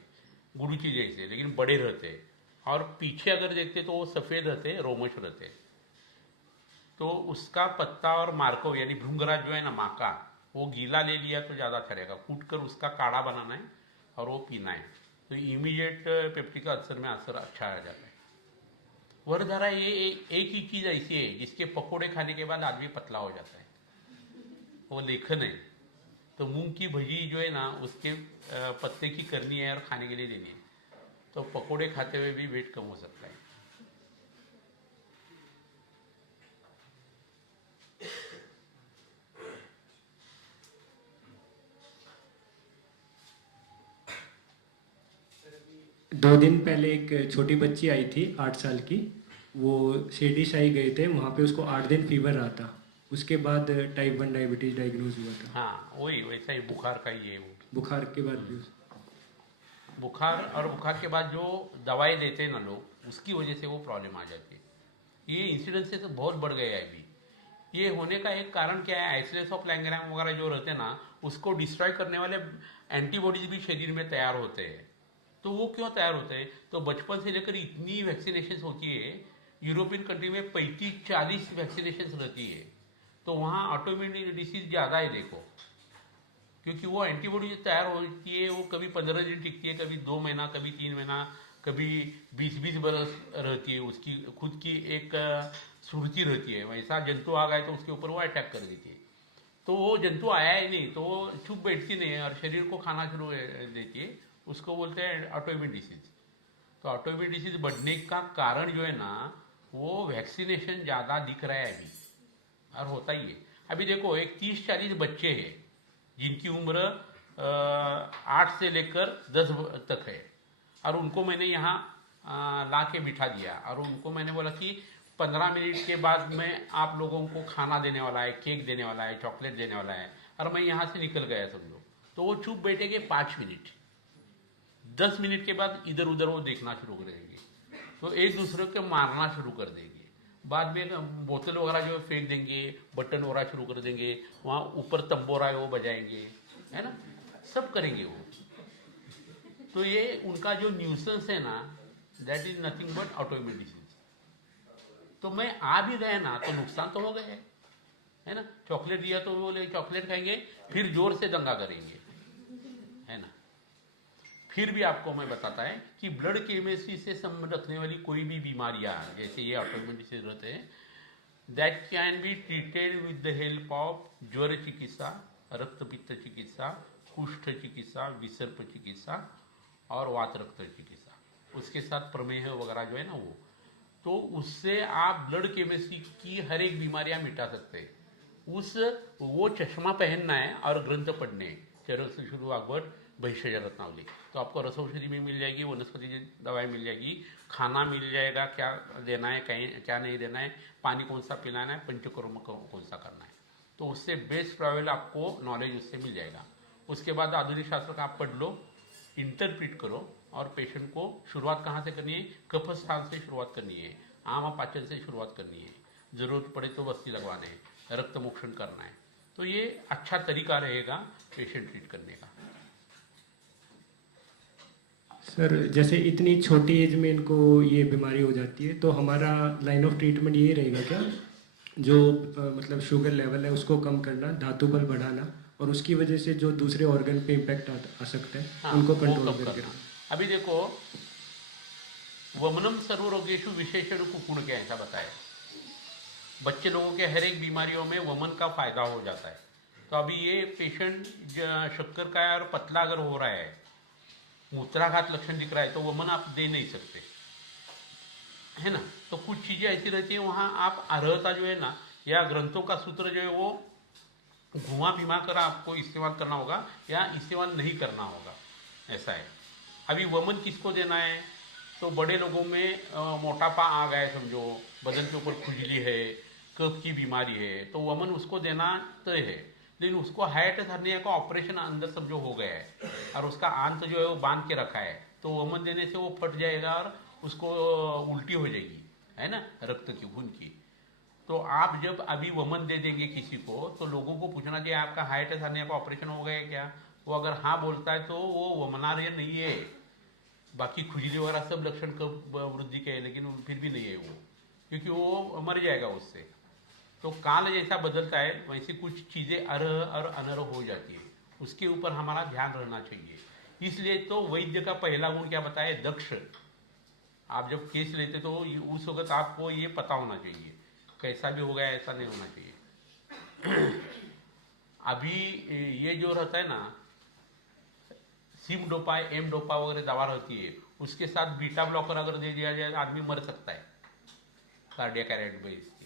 गुड़ू के जैसे, लेकिन बड़े रहते, और पीछे अगर देखते तो वो सफ़ेद रहते, रोमश रहते। तो उसका पत्ता और मार्को यानी भृंगरा जो है ना माका, वो गीला ले लिया तो ज़्यादा अच्छा रहेगा। कूट कर उसका काढ़ा बनाना है और वो पीना है, तो इमीडिएट पेप्टिक अल्सर में असर अच्छा आ जाता है। वरधारा ये एक ही चीज़ ऐसी है जिसके पकोड़े खाने के बाद आदमी पतला हो जाता है, वो लेखन है। तो मूंग की भजी जो है ना उसके पत्ते की करनी है और खाने के लिए देनी है, तो पकोड़े खाते हुए भी वेट कम हो सकता है। दो दिन पहले एक छोटी बच्ची आई थी 8 साल की, वो शिरडी साई गए थे, वहाँ पे उसको 8 दिन फीवर रहा था, उसके बाद टाइप 1 डायबिटीज डायग्नोज हुआ था। हाँ वही वैसा ही बुखार का ही है वो। बुखार के बाद भी बुखार और बुखार के बाद जो दवाई देते हैं ना लोग, उसकी वजह से वो प्रॉब्लम आ जाती है। ये इंसिडेंस से तो बहुत बढ़ गया है अभी। ये होने का एक कारण क्या है, आइसोलेस ऑफ लैंगरहैम वगैरह जो रहते हैं ना, उसको डिस्ट्रॉय करने वाले एंटीबॉडीज भी शरीर में तैयार होते हैं। तो वो क्यों तैयार होते हैं, तो बचपन से लेकर इतनी वैक्सीनेशन होती है, यूरोपियन कंट्री में 35-40 वैक्सीनेशन रहती है, तो वहाँ ऑटोइम्यून डिसीज ज़्यादा है देखो, क्योंकि वो एंटीबॉडी जो तैयार होती है वो कभी 15 दिन टिकती है, कभी 2 महीना, कभी 3 महीना, कभी 20-20 बरस रहती है। उसकी खुद की एक स्फूर्ति रहती है। वैसा जंतु आ गए तो उसके ऊपर वो अटैक कर देती है। तो वो जंतु आया ही नहीं तो वो चुप बैठती नहीं है और शरीर को खाना शुरू देती है, उसको बोलते हैं ऑटोइम्यून डिसीज। तो ऑटोइम्यून डिसीज बढ़ने का कारण जो है ना, वो वैक्सीनेशन ज़्यादा दिख रहा है अभी, और होता ही है। अभी देखो एक 30-40 बच्चे हैं जिनकी उम्र 8 से लेकर 10 तक है, और उनको मैंने यहाँ ला के बिठा दिया और उनको मैंने बोला कि 15 मिनट के बाद मैं आप लोगों को खाना देने वाला है, केक देने वाला है, चॉकलेट देने वाला है, और मैं यहाँ से निकल गया समझो। तो वो चुप बैठेंगे 5 मिनट, 10 मिनट के बाद इधर उधर वो देखना शुरू करेंगे, तो एक दूसरे को मारना शुरू कर देंगे। बाद में बोतल वगैरह जो फेंक देंगे, बटन वगैरह शुरू कर देंगे, वहाँ ऊपर तंबोरा है वो बजाएंगे, है ना, सब करेंगे वो। तो ये उनका जो न्यूसेंस है ना, that is nothing but autoimmune disease. तो मैं आ भी गया ना तो नुकसान तो हो गया है ना। चॉकलेट दिया तो वो चॉकलेट खाएंगे, फिर जोर से दंगा करेंगे, है ना। फिर भी आपको मैं बताता है कि ब्लड केमिस्ट्री से संबंध रखने वाली कोई भी बीमारियां, जैसे ये ऑटोइम्यून डिसीज रहते हैं, that can be treated with the help of ज्वर चिकित्सा, रक्तपित्त चिकित्सा, कुष्ठ चिकित्सा, विसर्प चिकित्सा और वात रक्त चिकित्सा, उसके साथ प्रमेह वगैरह जो है ना तो उससे आप ब्लड केमिस्ट्री की हर एक बीमारियां मिटा सकते हैं। वो चश्मा पहनना है और ग्रंथ पढ़ने हैं, चरक से शुरू आगवट भविष्य रत्नावली, तो आपको रसौषधि भी मिल जाएगी, वनस्पति दवाई मिल जाएगी, खाना मिल जाएगा, क्या देना है क्या नहीं देना है, पानी कौन सा पिलाना है, पंचकर्म कौन सा करना है। तो उससे बेस्ट ट्रैवल आपको नॉलेज उससे मिल जाएगा। उसके बाद आधुनिक शास्त्र का आप पढ़ लो, इंटरप्रिट करो, और पेशेंट को शुरुआत कहाँ से करनी है, कफ स्थान से शुरुआत करनी है, आम पाचन से शुरुआत करनी है, ज़रूरत पड़े तो बस्ती लगवाने हैं, रक्त मोक्षण करना है। तो ये अच्छा तरीका रहेगा पेशेंट ट्रीट करने का। सर जैसे इतनी छोटी एज में इनको ये बीमारी हो जाती है, तो हमारा लाइन ऑफ ट्रीटमेंट ये रहेगा क्या, जो मतलब शुगर लेवल है उसको कम करना, धातु बल बढ़ाना, और उसकी वजह से जो दूसरे ऑर्गन पे इम्पैक्ट आ सकता है, हाँ, उनको वो कंट्रोल कम करके करना। अभी देखो वमनम सर्वरोगेशु विशेषण कुकुण के ऐसा बताया। बच्चे लोगों के हर एक बीमारियों में वमन का फायदा हो जाता है। तो अभी ये पेशेंट शक्कर का है और पतला अगर हो रहा है, मूत्राघात लक्षण दिख रहा है, तो वमन आप दे नहीं सकते, है ना। तो कुछ चीज़ें ऐसी रहती है, वहाँ आप अर्हता जो है ना, या ग्रंथों का सूत्र जो है वो घुमा भिमा कर आपको इस्तेमाल करना होगा या इस्तेमाल नहीं करना होगा, ऐसा है। अभी वमन किसको देना है, तो बड़े लोगों में मोटापा आ गया है समझो, बदन के ऊपर खुजली है, कफ की बीमारी है, तो वमन उसको देना तय है। लेकिन उसको हाइटिस हर्निया का ऑपरेशन अंदर समझो हो गया है और उसका आंत जो है वो बांध के रखा है, तो वमन देने से वो फट जाएगा और उसको उल्टी हो जाएगी, है ना, रक्त की, खून की। तो आप जब अभी वमन दे देंगे किसी को, तो लोगों को पूछना चाहिए आपका हाइटिस हर्निया का ऑपरेशन हो गया है क्या। वो अगर हाँ बोलता है तो वो वमनार्य नहीं है। बाकी खुजली वगैरह सब लक्षण कब वृद्धि के हैं, लेकिन फिर भी नहीं है वो, क्योंकि वो मर जाएगा उससे। तो काल जैसा बदलता है वैसे कुछ चीज़ें अर्ह और अनर्ह हो जाती है, उसके ऊपर हमारा ध्यान रहना चाहिए। इसलिए तो वैद्य का पहला गुण क्या बताए, दक्ष। आप जब केस लेते तो उस वक्त आपको ये पता होना चाहिए, कैसा भी हो गया ऐसा नहीं होना चाहिए। अभी ये जो रहता है ना, सिम डोपा, एम डोपा वगैरह दवा रहती है, उसके साथ बीटा ब्लॉकर अगर दे दिया जाए आदमी मर सकता है कार्डियक अरेस्ट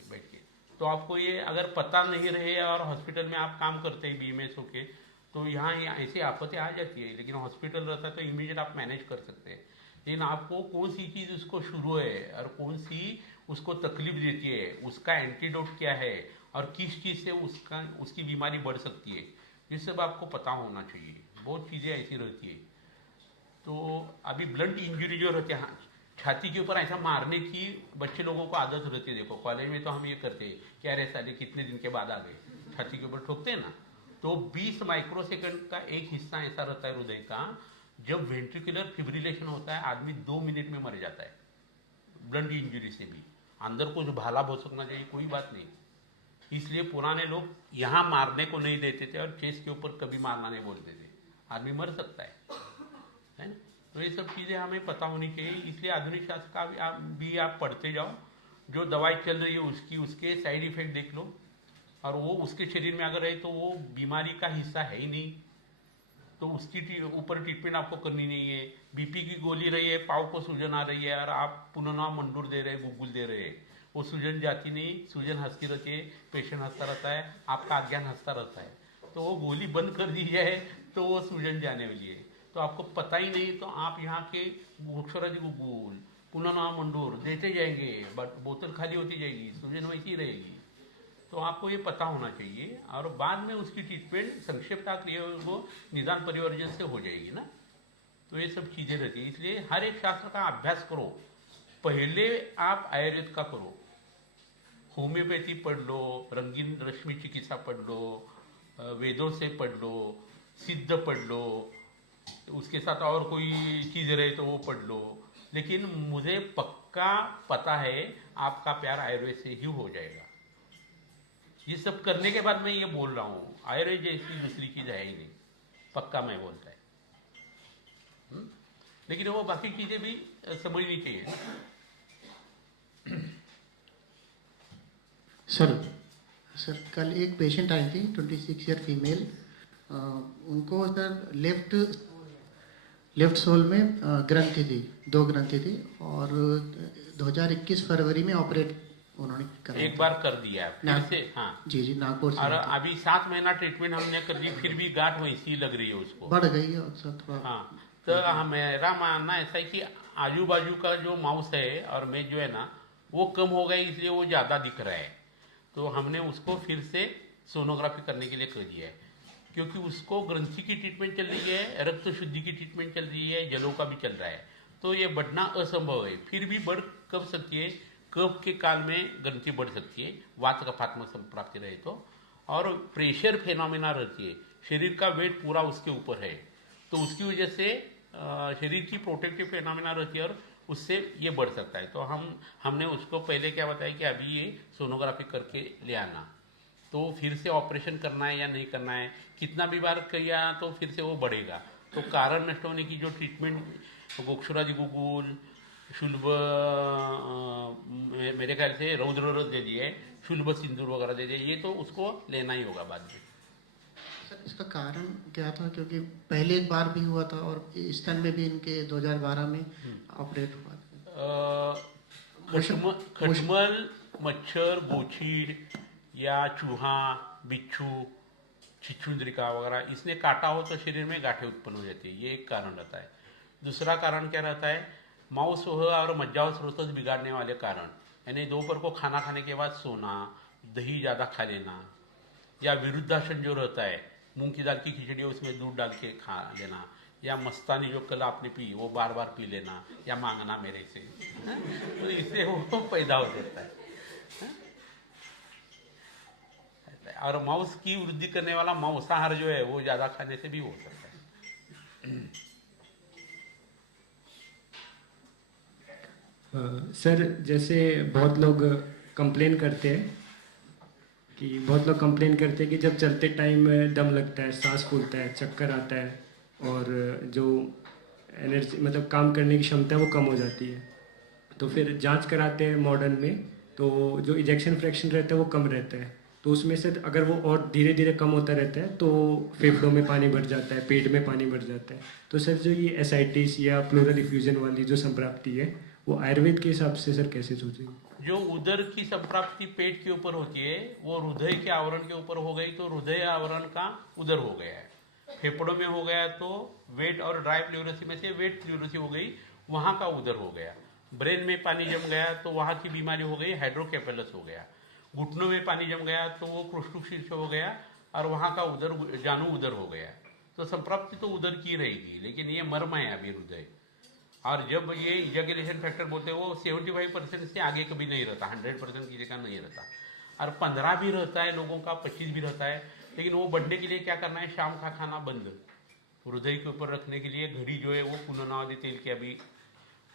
बैठ के। तो आपको ये अगर पता नहीं रहे और हॉस्पिटल में आप काम करते हैं बीएमएस होके, तो यहाँ ऐसी आफतें आ जाती है। लेकिन हॉस्पिटल रहता है तो इमीडिएट आप मैनेज कर सकते हैं। लेकिन आपको कौन सी चीज़ उसको शुरू है और कौन सी उसको तकलीफ देती है, उसका एंटीडोट क्या है और किस चीज़ से उसकी बीमारी बढ़ सकती है, ये सब आपको पता होना चाहिए। बहुत चीज़ें ऐसी रहती है। तो अभी ब्लंट इंजरी जो रहती है, हाँ, छाती के ऊपर ऐसा मारने की बच्चे लोगों को आदत रहती है। देखो कॉलेज में तो हम ये करते हैं कि अरे साले कितने दिन के बाद आ गए, छाती के ऊपर ठोकते हैं ना। तो 20 माइक्रोसेकंड का एक हिस्सा ऐसा रहता है हृदय का, जब वेंट्रिकुलर फिब्रिलेशन होता है आदमी 2 मिनट में मर जाता है। ब्लंट इंजरी से भी अंदर कुछ भाला हो सकना चाहिए, कोई बात नहीं। इसलिए पुराने लोग यहाँ मारने को नहीं देते थे और चेस्ट के ऊपर कभी मारना नहीं बोलते थे, आदमी मर सकता है ना। तो ये सब चीज़ें हमें पता होनी चाहिए। इसलिए आधुनिक शास्त्र का भी आप पढ़ते जाओ, जो दवाई चल रही है उसके साइड इफेक्ट देख लो, और वो उसके शरीर में अगर है तो वो बीमारी का हिस्सा है ही नहीं, तो उसकी ऊपर ट्रीटमेंट आपको करनी नहीं है। बीपी की गोली रही है, पाँव को सूजन आ रही है और आप पुनः मंडूर दे रहे हैं, गुगुल दे रहे हैं, वो सूजन जाती नहीं, सूजन हंसती रहती है, पेशेंट हंसता रहता है, आपका अज्ञान हंसता रहता है। तो वो गोली बंद कर दी जाए तो वो सूजन जाने वाली है। तो आपको पता ही नहीं, तो आप यहाँ के अक्षराजी गुगुल पुनः मंडूर देते जाएंगे, बट बोतल खाली होती जाएगी, सूजन वैसी रहेगी। तो आपको ये पता होना चाहिए और बाद में उसकी ट्रीटमेंट संक्षिप्ता क्रिया को निदान परिवर्जन से हो जाएगी ना। तो ये सब चीज़ें रहती है। इसलिए हर एक शास्त्र का अभ्यास करो, पहले आप आयुर्वेद का करो, होम्योपैथी पढ़ लो, रंगीन रश्मि चिकित्सा पढ़ लो, वेदों से पढ़ लो, सिद्ध पढ़ लो, उसके साथ और कोई चीज़ रहे तो वो पढ़ लो। लेकिन मुझे पक्का पता है आपका प्यार आयुर्वेद से ही हो जाएगा। ये सब करने के बाद मैं ये बोल रहा हूँ, आयुर्वेद जैसी दूसरी चीज़ है ही नहीं, पक्का मैं बोलता है। लेकिन वो बाकी चीज़ें भी समझनी चाहिए। सर कल एक पेशेंट आई थी 26 ईयर फीमेल, उनको सर लेफ्ट सोल में ग्रंथि थी, 2 ग्रंथि थी, और 2021 फरवरी में ऑपरेट उन्होंने करा। एक बार कर दिया फिर से, हाँ जी नागपुर से। और अभी 7 महीना ट्रीटमेंट हमने कर दी, फिर भी गांठ वैसी लग रही है उसको, बढ़ गई है सर थोड़ा। हाँ, तो मेरा मानना ऐसा है कि आजू बाजू का जो माउस है और मैं जो है ना वो कम हो गया, इसलिए वो ज़्यादा दिख रहा है। तो हमने उसको फिर से सोनोग्राफी करने के लिए कर दिया है, क्योंकि उसको ग्रंथि की ट्रीटमेंट चल रही है, रक्त शुद्धि की ट्रीटमेंट चल रही है, जलों का भी चल रहा है। तो ये बढ़ना असंभव है, फिर भी बढ़ कब सकती है, कफ के काल में ग्रंथि बढ़ सकती है, वात कफात्मक संप्राप्ति रहे तो, और प्रेशर फेनोमेना रहती है, शरीर का वेट पूरा उसके ऊपर है, तो उसकी वजह से शरीर की प्रोटेक्टिव फेनोमेना रहती है और उससे ये बढ़ सकता है। तो हमने उसको पहले क्या बताया कि अभी ये सोनोग्राफी करके ले आना, तो फिर से ऑपरेशन करना है या नहीं करना है, कितना भी बार किया तो फिर से वो बढ़ेगा। तो कारण नष्ट होने की जो ट्रीटमेंट गोक्षुरादि गुगुल, शुल्ब मेरे ख्याल से रौद्र रस दे दिए, शुल्ब सिंदूर वगैरह दे दिए, ये तो उसको लेना ही होगा बाद में। सर इसका कारण क्या था, क्योंकि पहले एक बार भी हुआ था और स्तन में भी इनके 2012 में ऑपरेट हुआ था। खटमल, मच्छर, गोचीड या चूहा, बिच्छू, छिछुंद्रिका वगैरह इसने काटा हो तो शरीर में गांठें उत्पन्न हो जाती है, ये एक कारण रहता है। दूसरा कारण क्या रहता है, मांस और मज्जा स्रोत बिगाड़ने वाले कारण, यानी दोपहर को खाना खाने के बाद सोना, दही ज़्यादा खा लेना, या विरुद्धासन जो रहता है, मूंग की दाल की खिचड़ी उसमें दूध डाल के खा लेना, या मस्तानी जो कल आपने पी वो बार बार पी लेना, या मांगना मेरे से, तो इससे वो पैदा हो जाता है। और मांस की वृद्धि करने वाला मांसाहार जो है वो ज़्यादा खाने से भी हो सकता है। सर जैसे बहुत लोग कंप्लेन करते हैं कि जब चलते टाइम दम लगता है, सांस फूलता है, चक्कर आता है और जो एनर्जी मतलब काम करने की क्षमता है वो कम हो जाती है। तो फिर जांच कराते हैं मॉडर्न में, तो जो इजेक्शन फ्रैक्शन रहता है वो कम रहता है। तो उसमें से अगर वो और धीरे धीरे कम होता रहता है तो फेफड़ों में पानी भर जाता है, पेट में पानी भर जाता है। तो सर जो ये एसाइटिस या प्लूरल इफ्यूजन वाली जो संप्राप्ति है वो आयुर्वेद के हिसाब से सर कैसे सोचेंगे? जो उदर की संप्राप्ति पेट के ऊपर होती है वो हृदय के आवरण के ऊपर हो गई तो हृदय आवरण का उदर हो गया है। फेफड़ों में हो गया तो वेट और ड्राई प्लूरसी में से वेट प्लूरसी हो गई, वहाँ का उदर हो गया। ब्रेन में पानी जम गया तो वहाँ की बीमारी हो गई हाइड्रोकेफेलस हो गया। घुटनों में पानी जम गया तो वो क्रोस्टुक शीर्ष हो गया और वहाँ का उदर जानू उदर हो गया। तो संप्राप्ति तो उदर की रहेगी, लेकिन ये मर्म है अभी हृदय। और जब ये इजैकुलेशन फैक्टर बोलते हैं वो 75% से आगे कभी नहीं रहता, 100% की जगह नहीं रहता। और 15 भी रहता है लोगों का, 25 भी रहता है। लेकिन वो बढ़ने के लिए क्या करना है, शाम का खाना बंद, हृदय के ऊपर रखने के लिए घड़ी जो है वो पुननावादी तेल की अभी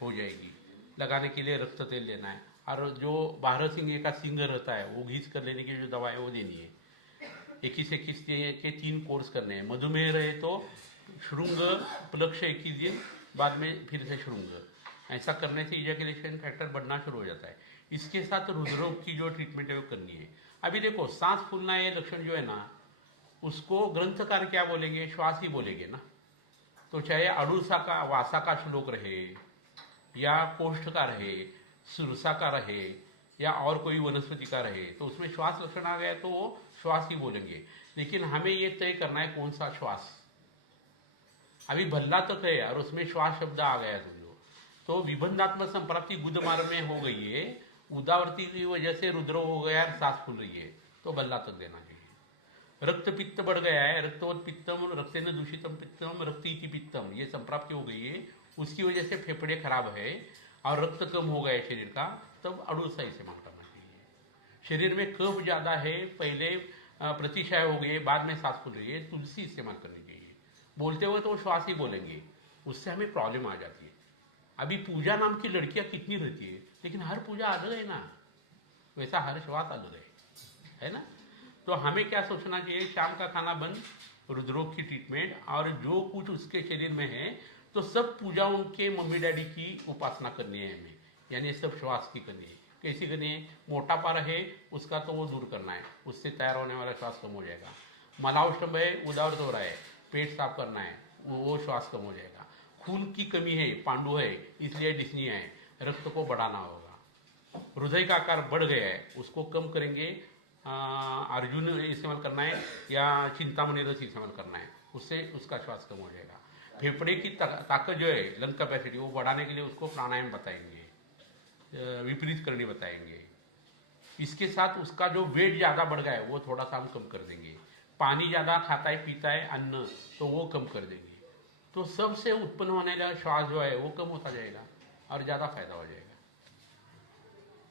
हो जाएगी, लगाने के लिए रक्त तेल लेना है। और जो 12 सिंह का सिंह रहता है वो घीस कर लेने की जो दवा है वो देनी है। 21 के 3 कोर्स करने हैं। मधुमेह रहे तो श्रृंग प्लक्ष 21 दिन, बाद में फिर से श्रृंग। ऐसा करने से इजैकुलेशन फैक्टर बढ़ना शुरू हो जाता है। इसके साथ हृदरोग की जो ट्रीटमेंट है वो करनी है। अभी देखो सांस फूलना ये लक्षण जो है ना, उसको ग्रंथकार क्या बोलेंगे, श्वास ही बोलेंगे ना। तो चाहे अड़ूसा का वासा का श्लोक रहे या कोष्ठ का रहे, सुरसा का रहे या और कोई वनस्पति का रहे, तो उसमें श्वास लक्षण आ गया तो वो श्वास ही बोलेंगे। लेकिन हमें ये तय करना है कौन सा श्वास। अभी भल्ला तक है और उसमें श्वास शब्द आ गया समझो, तो विबंधात्मक संप्राप्ति गुदमार्ग में हो गई है, उदावृत्ति की वजह से रुद्र हो गया और सांस फूल रही है, तो भल्ला तक देना चाहिए। रक्त पित्त बढ़ गया है, रक्तवत पित्तम, रक्तेन दूषितम पित्तम, रक्तीति पित्तम, ये संप्राप्ति हो गई है, उसकी वजह से फेफड़े खराब है और रक्त कम हो गया है शरीर का, तब अड़ूसा इस्तेमाल करना चाहिए। शरीर में कफ ज्यादा है, पहले प्रतिशय हो गई है, बाद में सांस फूल रही है, तुलसी इस्तेमाल करनी चाहिए। बोलते हुए तो वो श्वास ही बोलेंगे, उससे हमें प्रॉब्लम आ जाती है। अभी पूजा नाम की लड़कियां कितनी रहती है, लेकिन हर पूजा अलग है ना, वैसा हर श्वास अलग है ना। तो हमें क्या सोचना चाहिए, शाम का खाना बंद, रुद्रोग की ट्रीटमेंट, और जो कुछ उसके शरीर में है तो सब पूजाओं के मम्मी डैडी की उपासना करनी है हमें, यानी सब श्वास की करनी है। कैसी करनी है, मोटापा रहे उसका तो वो दूर करना है, उससे तैयार होने वाला श्वास कम हो जाएगा। मलावष्टम है, उदावृत हो रहा है, पेट साफ करना है, वो श्वास कम हो जाएगा। खून की कमी है, पांडु है, इसलिए डिस्निया है, रक्त को बढ़ाना होगा। हृदय का आकार बढ़ गया है, उसको कम करेंगे, अर्जुन इस्तेमाल करना है या चिंतामणि रस इस्तेमाल करना है, उससे उसका श्वास कम हो जाएगा। फेफड़े की ताकत जो है, लंग कैपेसिटी, वो बढ़ाने के लिए उसको प्राणायाम बताएंगे, विपरीत करनी बताएंगे। इसके साथ उसका जो वेट ज़्यादा बढ़ गया है वो थोड़ा सा हम कम कर देंगे। पानी ज़्यादा खाता है पीता है अन्न, तो वो कम कर देंगे, तो सबसे उत्पन्न होने वाला श्वास जो है वो कम होता जाएगा और ज़्यादा फायदा हो जाएगा,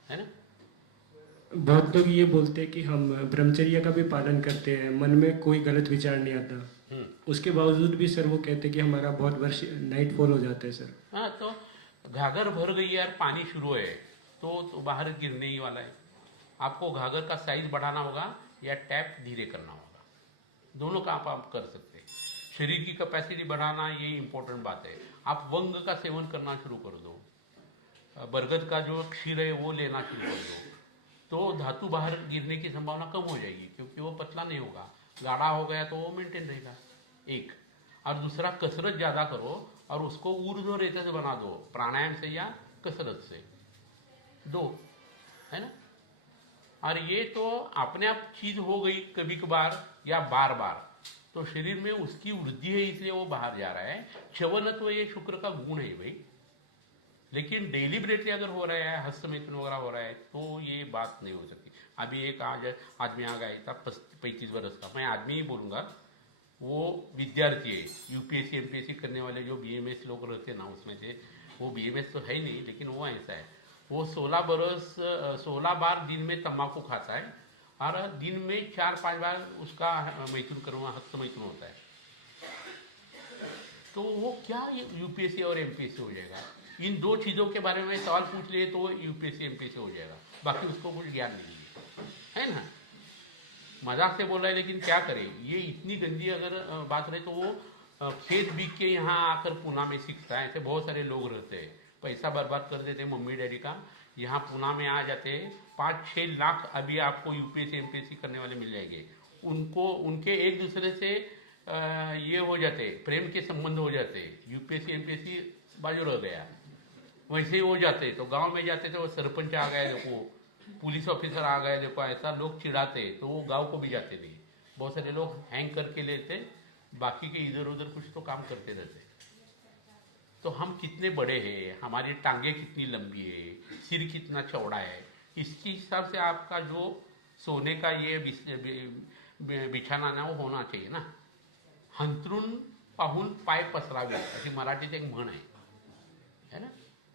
है ना। बहुत लोग ये बोलते हैं कि हम ब्रह्मचर्य का भी पालन करते हैं, मन में कोई गलत विचार नहीं आता, उसके बावजूद भी सर वो कहते हैं कि हमारा बहुत वर्ष नाइट फॉल हो जाता है सर। हाँ, तो घाघर भर गई है और पानी शुरू है तो बाहर गिरने ही वाला है। आपको घाघर का साइज बढ़ाना होगा या टैप धीरे करना होगा, दोनों का आप कर सकते हैं। शरीर की कैपेसिटी बढ़ाना ये इंपॉर्टेंट बात है। आप वंग का सेवन करना शुरू कर दो, बरगद का जो क्षीर है वो लेना शुरू कर दो, तो धातु बाहर गिरने की संभावना कम हो जाएगी, क्योंकि वो पतला नहीं होगा। गाढ़ा हो गया तो वो मेंटेन रहेगा, एक। और दूसरा, कसरत ज़्यादा करो और उसको ऊर्ध्व रेखा से बना दो, प्राणायाम से या कसरत से, दो, है ना। और ये तो अपने आप चीज हो गई कभी कभार या बार बार, तो शरीर में उसकी वृद्धि है इसलिए वो बाहर जा रहा है। च्यवनत्व ये शुक्र का गुण है भाई, लेकिन डेलिबरेटली अगर हो रहा है, हस्तमैथुन वगैरह हो रहा है, तो ये बात नहीं हो सकती। अभी एक आदमी आ गया था 35 वर्ष का, मैं आदमी ही बोलूँगा, वो विद्यार्थी है, यूपीएससी एमपीएससी करने वाले जो बीएमएस लोग रहते हैं ना, उसमें से वो बीएमएस तो है ही नहीं, लेकिन वो ऐसा है, वो 16 बार दिन में तंबाकू खाता है और दिन में 4-5 बार उसका मैथुन करना, हस्त मैथुन होता है। तो वो क्या यूपीएससी और एमपीएससी हो जाएगा? इन दो चीज़ों के बारे में सवाल पूछ लिए तो यूपीएससी एमपीएससी हो जाएगा, बाकी उसको कुछ ज्ञान नहीं है ना। मजाक से बोल रहा है, लेकिन क्या करे, ये इतनी गंदी अगर बात रहे तो वो खेत बिक के यहाँ आकर पूना में सीखता है। ऐसे बहुत सारे लोग रहते हैं, पैसा बर्बाद कर देते हैं मम्मी डैडी का, यहाँ पूना में आ जाते हैं। 5-6 लाख अभी आपको यूपीएससी एमपीएससी करने वाले मिल जाएंगे, उनको उनके एक दूसरे से ये हो जाते, प्रेम के संबंध हो जाते। यूपीएससी एमपीएससी बाजू रह गया, वैसे ही हो जाते। तो गांव में जाते थे, वो सरपंच आ गए देखो, पुलिस ऑफिसर आ गए देखो, ऐसा लोग चिढ़ाते, तो वो गांव को भी जाते नहीं। बहुत सारे लोग हैंग करके लेते, बाकी के इधर उधर कुछ तो काम करते रहते। तो हम कितने बड़े हैं, हमारी टांगे कितनी लंबी है, सिर कितना चौड़ा है, इसके हिसाब से आपका जो सोने का ये बिछाना ना वो होना चाहिए ना। हंतरून पाहून पाय पसरावे अशी मराठीत एक म्हण है ना।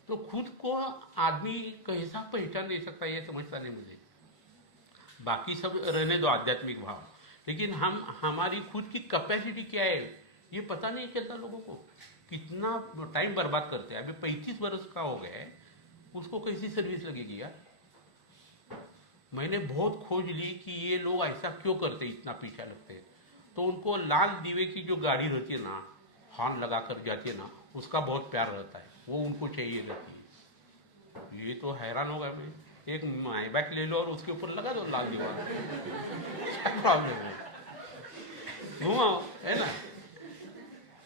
तो खुद को आदमी कैसा पहचान दे सकता है ये समझता नहीं मुझे। बाकी सब रहने दो आध्यात्मिक भाव, लेकिन हमारी खुद की कैपेसिटी क्या है ये पता नहीं चलता लोगों को। कितना टाइम बर्बाद करते हैं। अभी 35 वर्ष का हो गया है, उसको कैसी सर्विस लगेगी यार। मैंने बहुत खोज ली कि ये लोग ऐसा क्यों करते, इतना पीछा लगते हैं। तो उनको लाल दीवे की जो गाड़ी रहती है ना, हॉर्न लगा कर जाती है ना, उसका बहुत प्यार रहता है, वो उनको चाहिए रहती है। ये तो हैरान होगा मैं, एक माइबैक ले लो और उसके ऊपर लगा दो लाल दीवार, क्या प्रॉब्लम है, घुमाओ, है ना,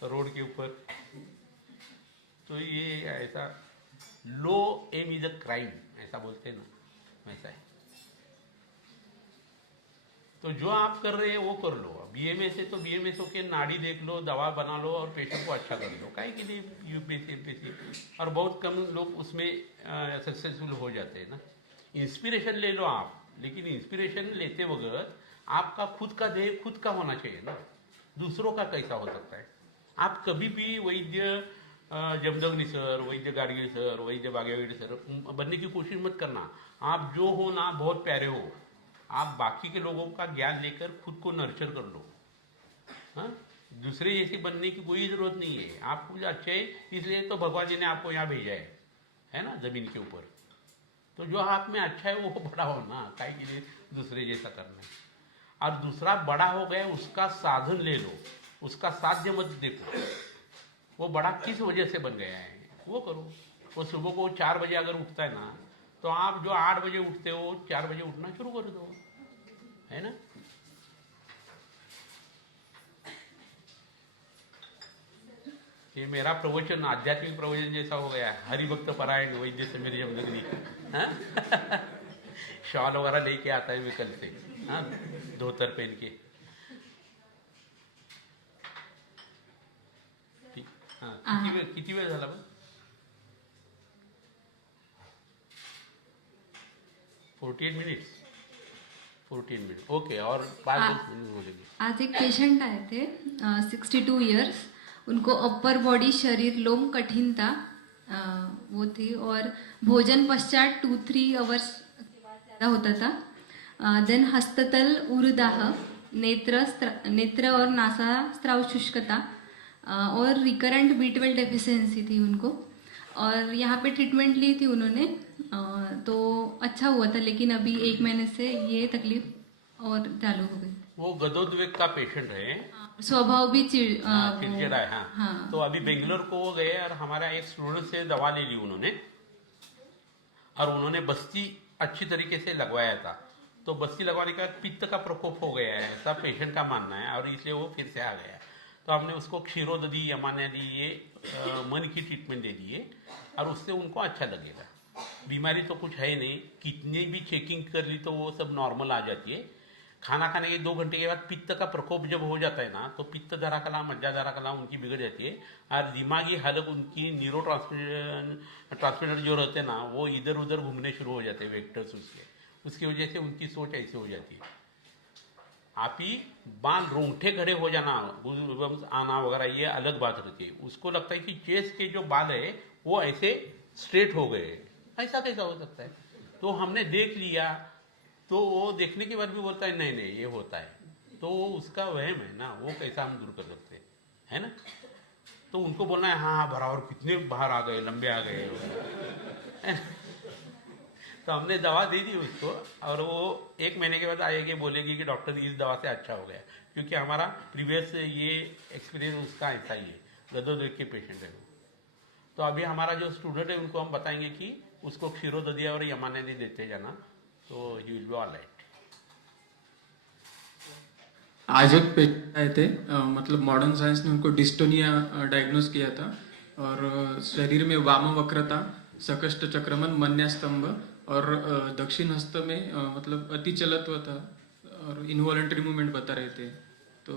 रोड के ऊपर। तो ये ऐसा लो एम इज अ क्राइम ऐसा बोलते हैं ना, वैसा है। तो जो आप कर रहे हैं वो कर लो। बीएमएस है तो बीएमएस के नाड़ी देख लो, दवा बना लो और पेशेंट को अच्छा कर लो। काहे के लिए यूपीएससी एमपीएससी, और बहुत कम लोग उसमें सक्सेसफुल हो जाते हैं ना। इंस्पिरेशन ले लो आप, लेकिन इंस्पिरेशन लेते वक्त आपका खुद का देह खुद का होना चाहिए ना, दूसरों का कैसा हो सकता है। आप कभी भी वैद्य जमदग्नि सर, वैद्य गाडगिल सर, वैद्य बागेवाडी सर बनने की कोशिश मत करना। आप जो हो ना बहुत प्यारे हो, आप बाकी के लोगों का ज्ञान लेकर खुद को नर्चर कर लो। हाँ, दूसरे जैसे बनने की कोई जरूरत नहीं है। आप कुछ अच्छे है इसलिए तो भगवान जी ने आपको यहाँ भेजा है ना, जमीन के ऊपर। तो जो आप में अच्छा है वो बड़ा हो ना, काहे के लिए दूसरे जैसा करना है। और दूसरा बड़ा हो गया उसका साधन ले लो, उसका साध्य मत देखो, वो बड़ा किस वजह से बन गया है वो करो। वो सुबह को 4 बजे अगर उठता है ना, तो आप जो 8 बजे उठते हो 4 बजे उठना शुरू कर दो, है ना। ये मेरा प्रवचन आध्यात्मिक प्रवचन जैसा हो गया, हरिभक्त परायण वैद्य समीर जमदग्नि। शॉल वगैरह लेके आता है मैं कल से, हाँ, धोतर पहन के। किती वेळ झाला बघ, 14 मिनट ओके, और 5-10 मिनट बोलेंगे। आज एक पेशेंट आए थे 62 इयर्स, उनको अपर बॉडी शरीर लोम कठिनता वो थी, और भोजन पश्चात 2-3 आवर्स ज़्यादा होता था। देन हस्ततल उर्दाह, नेत्र और नासा स्त्राव शुष्कता, और रिकरेंट B12 डेफिशिएंसी थी उनको। और यहाँ पे ट्रीटमेंट ली थी उन्होंने, तो अच्छा हुआ था, लेकिन अभी 1 महीने से ये तकलीफ और चालू हो गई। वो गदोद्वेग का पेशेंट है, स्वभाव भी चिड़चिड़ा है। हाँ। हाँ। तो अभी बेंगलोर को वो गए और हमारा एक स्टूडेंट से दवा ले ली उन्होंने, और उन्होंने बस्ती अच्छी तरीके से लगवाया था, तो बस्ती लगवाने के बाद पित्त का प्रकोप हो गया है ऐसा पेशेंट का मानना है, और इसलिए वो फिर से आ गया। तो हमने उसको क्षीरोदधी, यमान्यादी, ये मन की ट्रीटमेंट दे दी है, और उससे उनको अच्छा लगेगा। बीमारी तो कुछ है नहीं, कितनी भी चेकिंग कर ली तो वो सब नॉर्मल आ जाती है। खाना खाने के 2 घंटे के बाद पित्त का प्रकोप जब हो जाता है ना, तो पित्त धरा कला, मज्जा धरा कला उनकी बिगड़ जाती है, और दिमागी हालत उनकी, न्यूरो ट्रांसमीटर जो रहते हैं ना, वो इधर उधर घूमने शुरू हो जाते हैं, वेक्टर्स उसकी वजह से उनकी सोच ऐसी हो जाती है। आप ही बाल रोंगठे खड़े हो जाना, आना वगैरह, ये अलग बात रहती है। उसको लगता है कि चेस्ट के जो बाल है वो ऐसे स्ट्रेट हो गए, ऐसा कैसा हो सकता है? तो हमने देख लिया, तो वो देखने के बाद भी बोलता है नहीं नहीं ये होता है, तो वो उसका वहम है ना, वो कैसा हम दूर कर सकते हैं, है ना? तो उनको बोलना है हाँ हाँ बराबर, कितने बाहर आ गए, लंबे आ गए। तो हमने दवा दे दी उसको, और वो 1 महीने के बाद आएगी, बोलेगी कि डॉक्टर इस दवा से अच्छा हो गया, क्योंकि हमारा प्रीवियस ये एक्सपीरियंस उसका ऐसा ही है, गदोदर के पेशेंट है वो। तो अभी हमारा जो स्टूडेंट है उनको हम बताएंगे कि उसको क्षीरोदधिया और यमान्यादी देते जाना, तो he will be all right. आज एक पेशेंट आए थे, मतलब मॉडर्न साइंस ने उनको डिस्टोनिया डायग्नोज किया था, और शरीर में वाम वक्रता, सकष्ट चक्रमण, मन्यास्तंभ, और दक्षिण हस्त में मतलब अति चलत्व था, और इनवॉलेंट्री मूवमेंट बता रहे थे। तो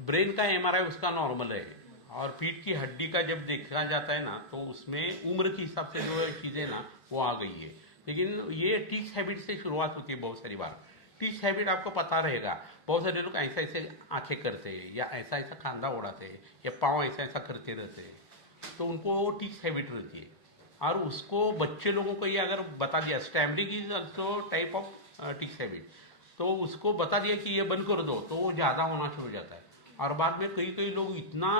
ब्रेन का एमआरआई उसका नॉर्मल है, और पीठ की हड्डी का जब देखा जाता है ना, तो उसमें उम्र के हिसाब से जो है चीज़ें ना वो आ गई है। लेकिन ये टिक्स हैबिट से शुरुआत होती है बहुत सारी बार। टिक्स हैबिट आपको पता रहेगा, बहुत सारे लोग ऐसा ऐसे आंखें करते हैं, या ऐसा ऐसा खांदा उड़ाते हैं, या पाँव ऐसा ऐसा करते रहते हैं, तो उनको वो टिक्स हैबिट रहती है। और उसको बच्चे लोगों को ये अगर बता दिया, stumbling is also type of tics habit, तो उसको बता दिया कि ये बंद कर दो, तो वो ज़्यादा होना शुरू हो जाता है। और बाद में कई कई लोग इतना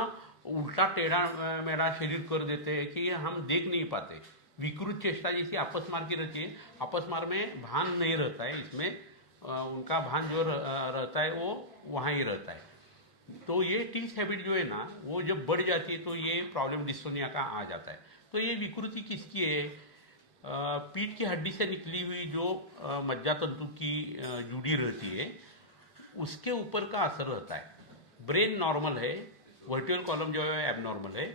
उल्टा टेढ़ा मेढ़ा शरीर कर देते हैं कि हम देख नहीं पाते। विकृत चेष्टा जैसी आपस मार की रहती है, आपस मार में भान नहीं रहता है, इसमें उनका भान जो रहता है वो वहाँ ही रहता है। तो ये टिक्स हैबिट जो है ना, वो जब बढ़ जाती है तो ये प्रॉब्लम डिस्टोनिया का आ जाता है। तो ये विकृति किसकी है? पीठ की हड्डी से निकली हुई जो मज्जा तंतु की जुड़ी रहती है, उसके ऊपर का असर रहता है। ब्रेन नॉर्मल है, वर्टिकल कॉलम जो है एबनॉर्मल है,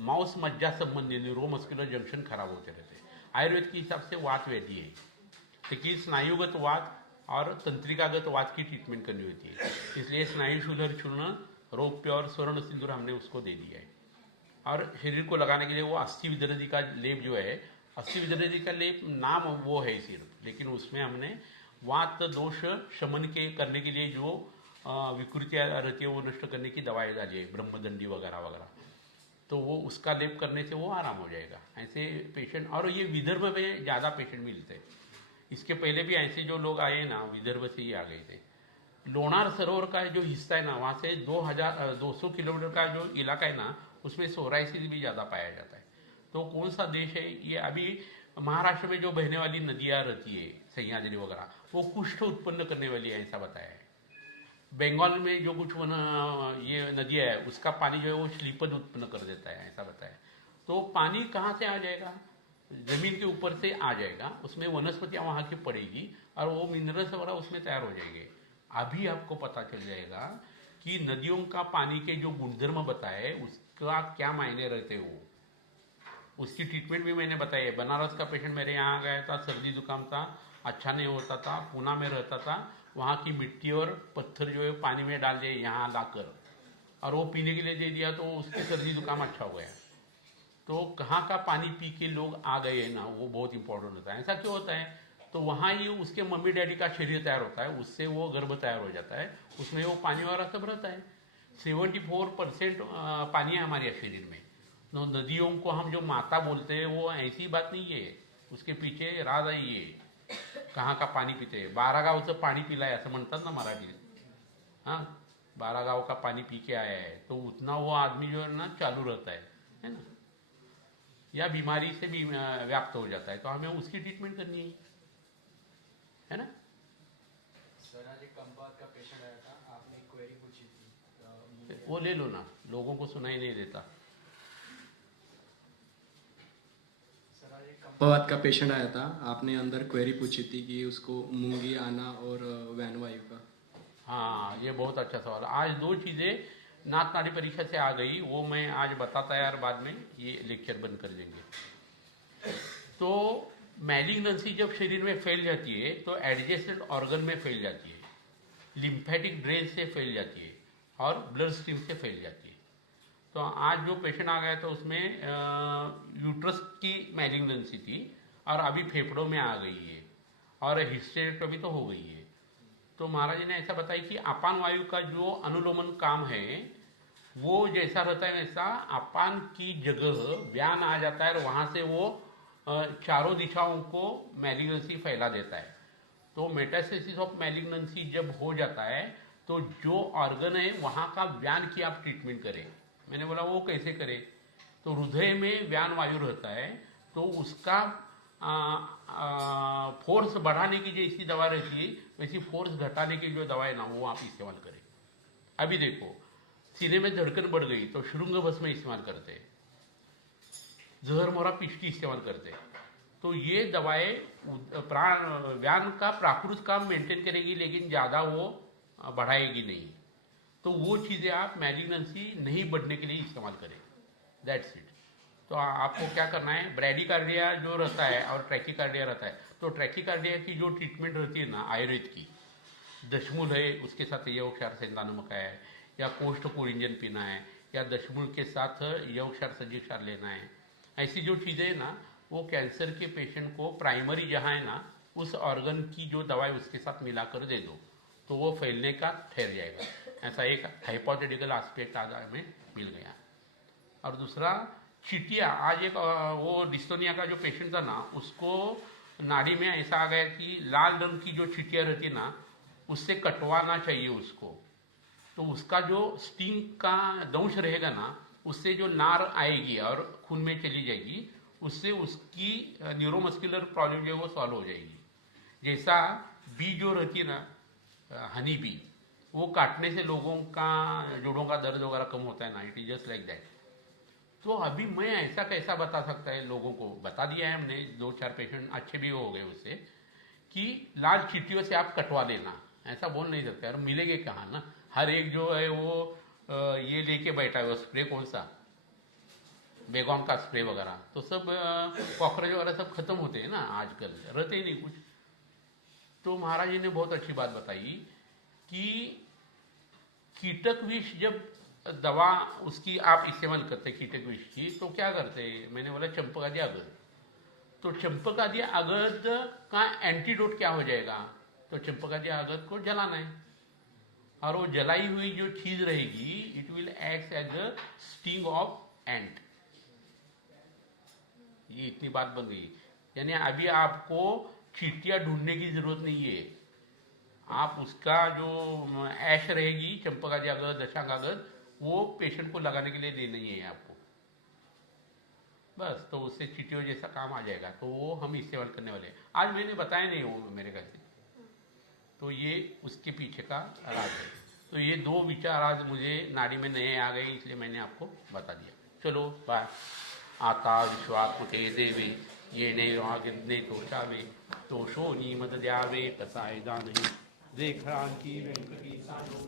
माउस मज्जा संबंधी न्यूरोमस्कुलर जंक्शन खराब होते रहते हैं। आयुर्वेद के हिसाब से वात व्याधि है, लेकिन स्नायुगत वात और तंत्रिकागत वात की ट्रीटमेंट करनी होती है, इसलिए स्नायु शूलर चूर्ण, रौप्य और स्वर्ण सिंदूर हमने उसको दे दिया है। और शरीर को लगाने के लिए वो अस्थि विदरधि का लेप जो है, अस्थि विदरधि का लेप नाम वो है सिर्फ, लेकिन उसमें हमने वात दोष शमन के करने के लिए जो विकृतियाँ रहती है वो नष्ट करने की दवाएं डाली है, ब्रह्मदंडी वगैरह वगैरह, तो वो उसका लेप करने से वो आराम हो जाएगा। ऐसे पेशेंट, और ये विदर्भ में ज़्यादा पेशेंट मिलते हैं। इसके पहले भी ऐसे जो लोग आए ना, विदर्भ से ही आ गए थे। लोणार सरोवर का जो हिस्सा है ना, वहाँ से 200 किलोमीटर का जो इलाका है ना, उसमें सोराइसिस भी ज़्यादा पाया जाता है। तो कौन सा देश है ये? अभी महाराष्ट्र में जो बहने वाली नदियाँ रहती है, सह्याद्री वगैरह, वो कुष्ठ उत्पन्न करने वाली है, ऐसा बताया है। बंगाल में जो कुछ ये नदियाँ है, उसका पानी जो है वो श्लीपद उत्पन्न कर देता है, ऐसा बताया। तो पानी कहाँ से आ जाएगा? जमीन के ऊपर से आ जाएगा, उसमें वनस्पतियाँ वहाँ की पड़ेगी, और वो मिनरल्स वगैरह उसमें तैयार हो जाएंगे। अभी आपको पता चल जाएगा कि नदियों का पानी के जो गुणधर्म बताए उसका क्या मायने रहते हो। उसकी ट्रीटमेंट भी मैंने बताई है। बनारस का पेशेंट मेरे यहाँ गया था, सर्दी जुकाम था, अच्छा नहीं होता था, पूना में रहता था, वहाँ की मिट्टी और पत्थर जो है पानी में डाल दिए यहाँ लाकर, और वो पीने के लिए दे दिया, तो उसकी सर्दी जुकाम अच्छा हो गया। तो कहाँ का पानी पी के लोग आ गए हैं ना, वो बहुत इंपॉर्टेंट होता है। ऐसा क्यों होता है? तो वहाँ ही उसके मम्मी डैडी का शरीर तैयार होता है, उससे वो गर्भ तैयार हो जाता है, उसमें वो पानी वगैरह सब रहता है। 74% पानी है हमारे शरीर में। तो नदियों को हम जो माता बोलते हैं वो ऐसी बात नहीं है, उसके पीछे राज आहे ये, कहाँ का पाणी पिते, 12 गावचं पाणी पिलाय असं म्हणतात ना मराठीत। हाँ, 12 गाँव का पानी पी के आया है, तो उतना वो आदमी जो है ना चालू रहता है ना, या बीमारी से भी व्याप्त हो जाता है, तो हमें उसकी ट्रीटमेंट करनी है ना। सर आज एक कंपाउंड का पेशेंट आया था, आपने एक क्वेरी पूछी थी, वो ले लो ना, लोगों को सुनाई नहीं देता। फवाद का पेशेंट आया था, आपने अंदर क्वेरी पूछी थी कि उसको मूंगी आना और वैन वायु का। हाँ, ये बहुत अच्छा सवाल। आज दो चीज़ें नाक नाड़ी परीक्षा से आ गई, वो मैं आज बताता यार, बाद में ये लेक्चर बंद कर देंगे। तो मैलिग्नेंसी जब शरीर में फैल जाती है तो एडजेसेंट ऑर्गन में फैल जाती है, लिम्फेटिक ड्रेन से फैल जाती है और ब्लड स्ट्रीम से फैल जाती है। तो आज जो पेशेंट आ गया था उसमें यूट्रस की मैलिग्नेंसी थी और अभी फेफड़ों में आ गई है और हिस्टेरेक्टोमी तो हो गई है। तो महाराज जी ने ऐसा बताया कि अपान वायु का जो अनुलोमन काम है वो जैसा रहता है वैसा अपान की जगह व्यान आ जाता है और वहाँ से वो चारों दिशाओं को मैलिग्नेंसी फैला देता है। तो मेटास्टेसिस ऑफ मैलिग्नेंसी जब हो जाता है तो जो ऑर्गन है वहाँ का व्यान की आप ट्रीटमेंट करें। मैंने बोला वो कैसे करें? तो हृदय में व्यान वायु रहता है तो उसका फोर्स बढ़ाने की जैसी दवा रहती है वैसी फोर्स घटाने की जो दवा है ना वो आप इस्तेमाल करें। अभी देखो सीने में धड़कन बढ़ गई तो शुरुंग भस्म इस्तेमाल करते हैं, जहर मोरा पिष्टी इस्तेमाल करते हैं। तो ये दवाएं प्राण व्यान का प्राकृत काम मेंटेन करेगी लेकिन ज़्यादा वो बढ़ाएगी नहीं। तो वो चीज़ें आप मैलिग्नेंसी नहीं बढ़ने के लिए इस्तेमाल करें, दैट्स इट। तो आपको क्या करना है, ब्रैडीकार्डिया जो रहता है और ट्रैकीकार्डिया रहता है, तो ट्रैकीकार्डिया की जो ट्रीटमेंट रहती है ना आयुर्वेद की, दशमूल है उसके साथ यवक्षार सेंधा नमक है या कोष्ठ कोरिंजन पीना है या दशमूल के साथ यवक्षार सजीक्षार लेना है, ऐसी जो चीज़ें हैं ना वो कैंसर के पेशेंट को प्राइमरी जहाँ है ना उस ऑर्गन की जो दवाई उसके साथ मिलाकर दे दो तो वो फैलने का ठहर जाएगा। ऐसा एक हाइपोथेटिकल एस्पेक्ट आज हमें मिल गया। और दूसरा चिटिया, आज एक वो डिस्टोनिया का जो पेशेंट था ना उसको नाड़ी में ऐसा आ गया कि लाल रंग की जो चिटिया रहती है ना उससे कटवाना चाहिए उसको। तो उसका जो स्टिंग का दंश रहेगा ना उससे जो नार आएगी और खून में चली जाएगी उससे उसकी न्यूरोमस्कुलर प्रॉब्लम जो है वो सॉल्व हो जाएगी। जैसा बी जो रहती है ना हनी बी, वो काटने से लोगों का जोड़ों का दर्द वगैरह कम होता है ना, it is just like that. तो अभी मैं ऐसा कैसा बता सकता है, लोगों को बता दिया है हमने, 2-4 पेशेंट अच्छे भी हो गए उससे कि लाल चीटियों से आप कटवा लेना, ऐसा बोल नहीं सकते। और मिलेंगे कहाँ ना, हर एक जो है वो ये लेके बैठा है वो स्प्रे, कौन सा बेगॉन का स्प्रे वगैरह, तो सब कॉकरोच वगैरह सब खत्म होते हैं ना आजकल, रहते ही नहीं कुछ। तो महाराज जी ने बहुत अच्छी बात बताई कि कीटक विष जब दवा उसकी आप इस्तेमाल करते कीटक विष की तो क्या करते, मैंने बोला चंपकादि अगद। तो चंपकादि अगद का एंटीडोट क्या हो जाएगा, तो चंपकादि अगद को जलाना है और वो जलाई हुई जो चीज रहेगी it will act as a sting of ant. ये इतनी बात बन गई, यानी अभी आपको चीटियां ढूंढने की जरूरत नहीं है, आप उसका जो ऐश रहेगी चंपकादि अगद दशांगागद वो पेशेंट को लगाने के लिए देना ही है आपको बस। तो उससे चीटियों जैसा काम आ जाएगा, तो वो हम इस्तेमाल करने वाले हैं। आज मैंने बताया नहीं वो मेरे घर से, तो ये उसके पीछे का राज है। तो ये 2 विचार आज मुझे नाड़ी में नए आ गए इसलिए मैंने आपको बता दिया। चलो बाय। आता विश्वात्मके देवे ये नैरागिने तोषावे तोषो नीमद द्यावे कसाय दानहि देखरांकी वेंकटी साधो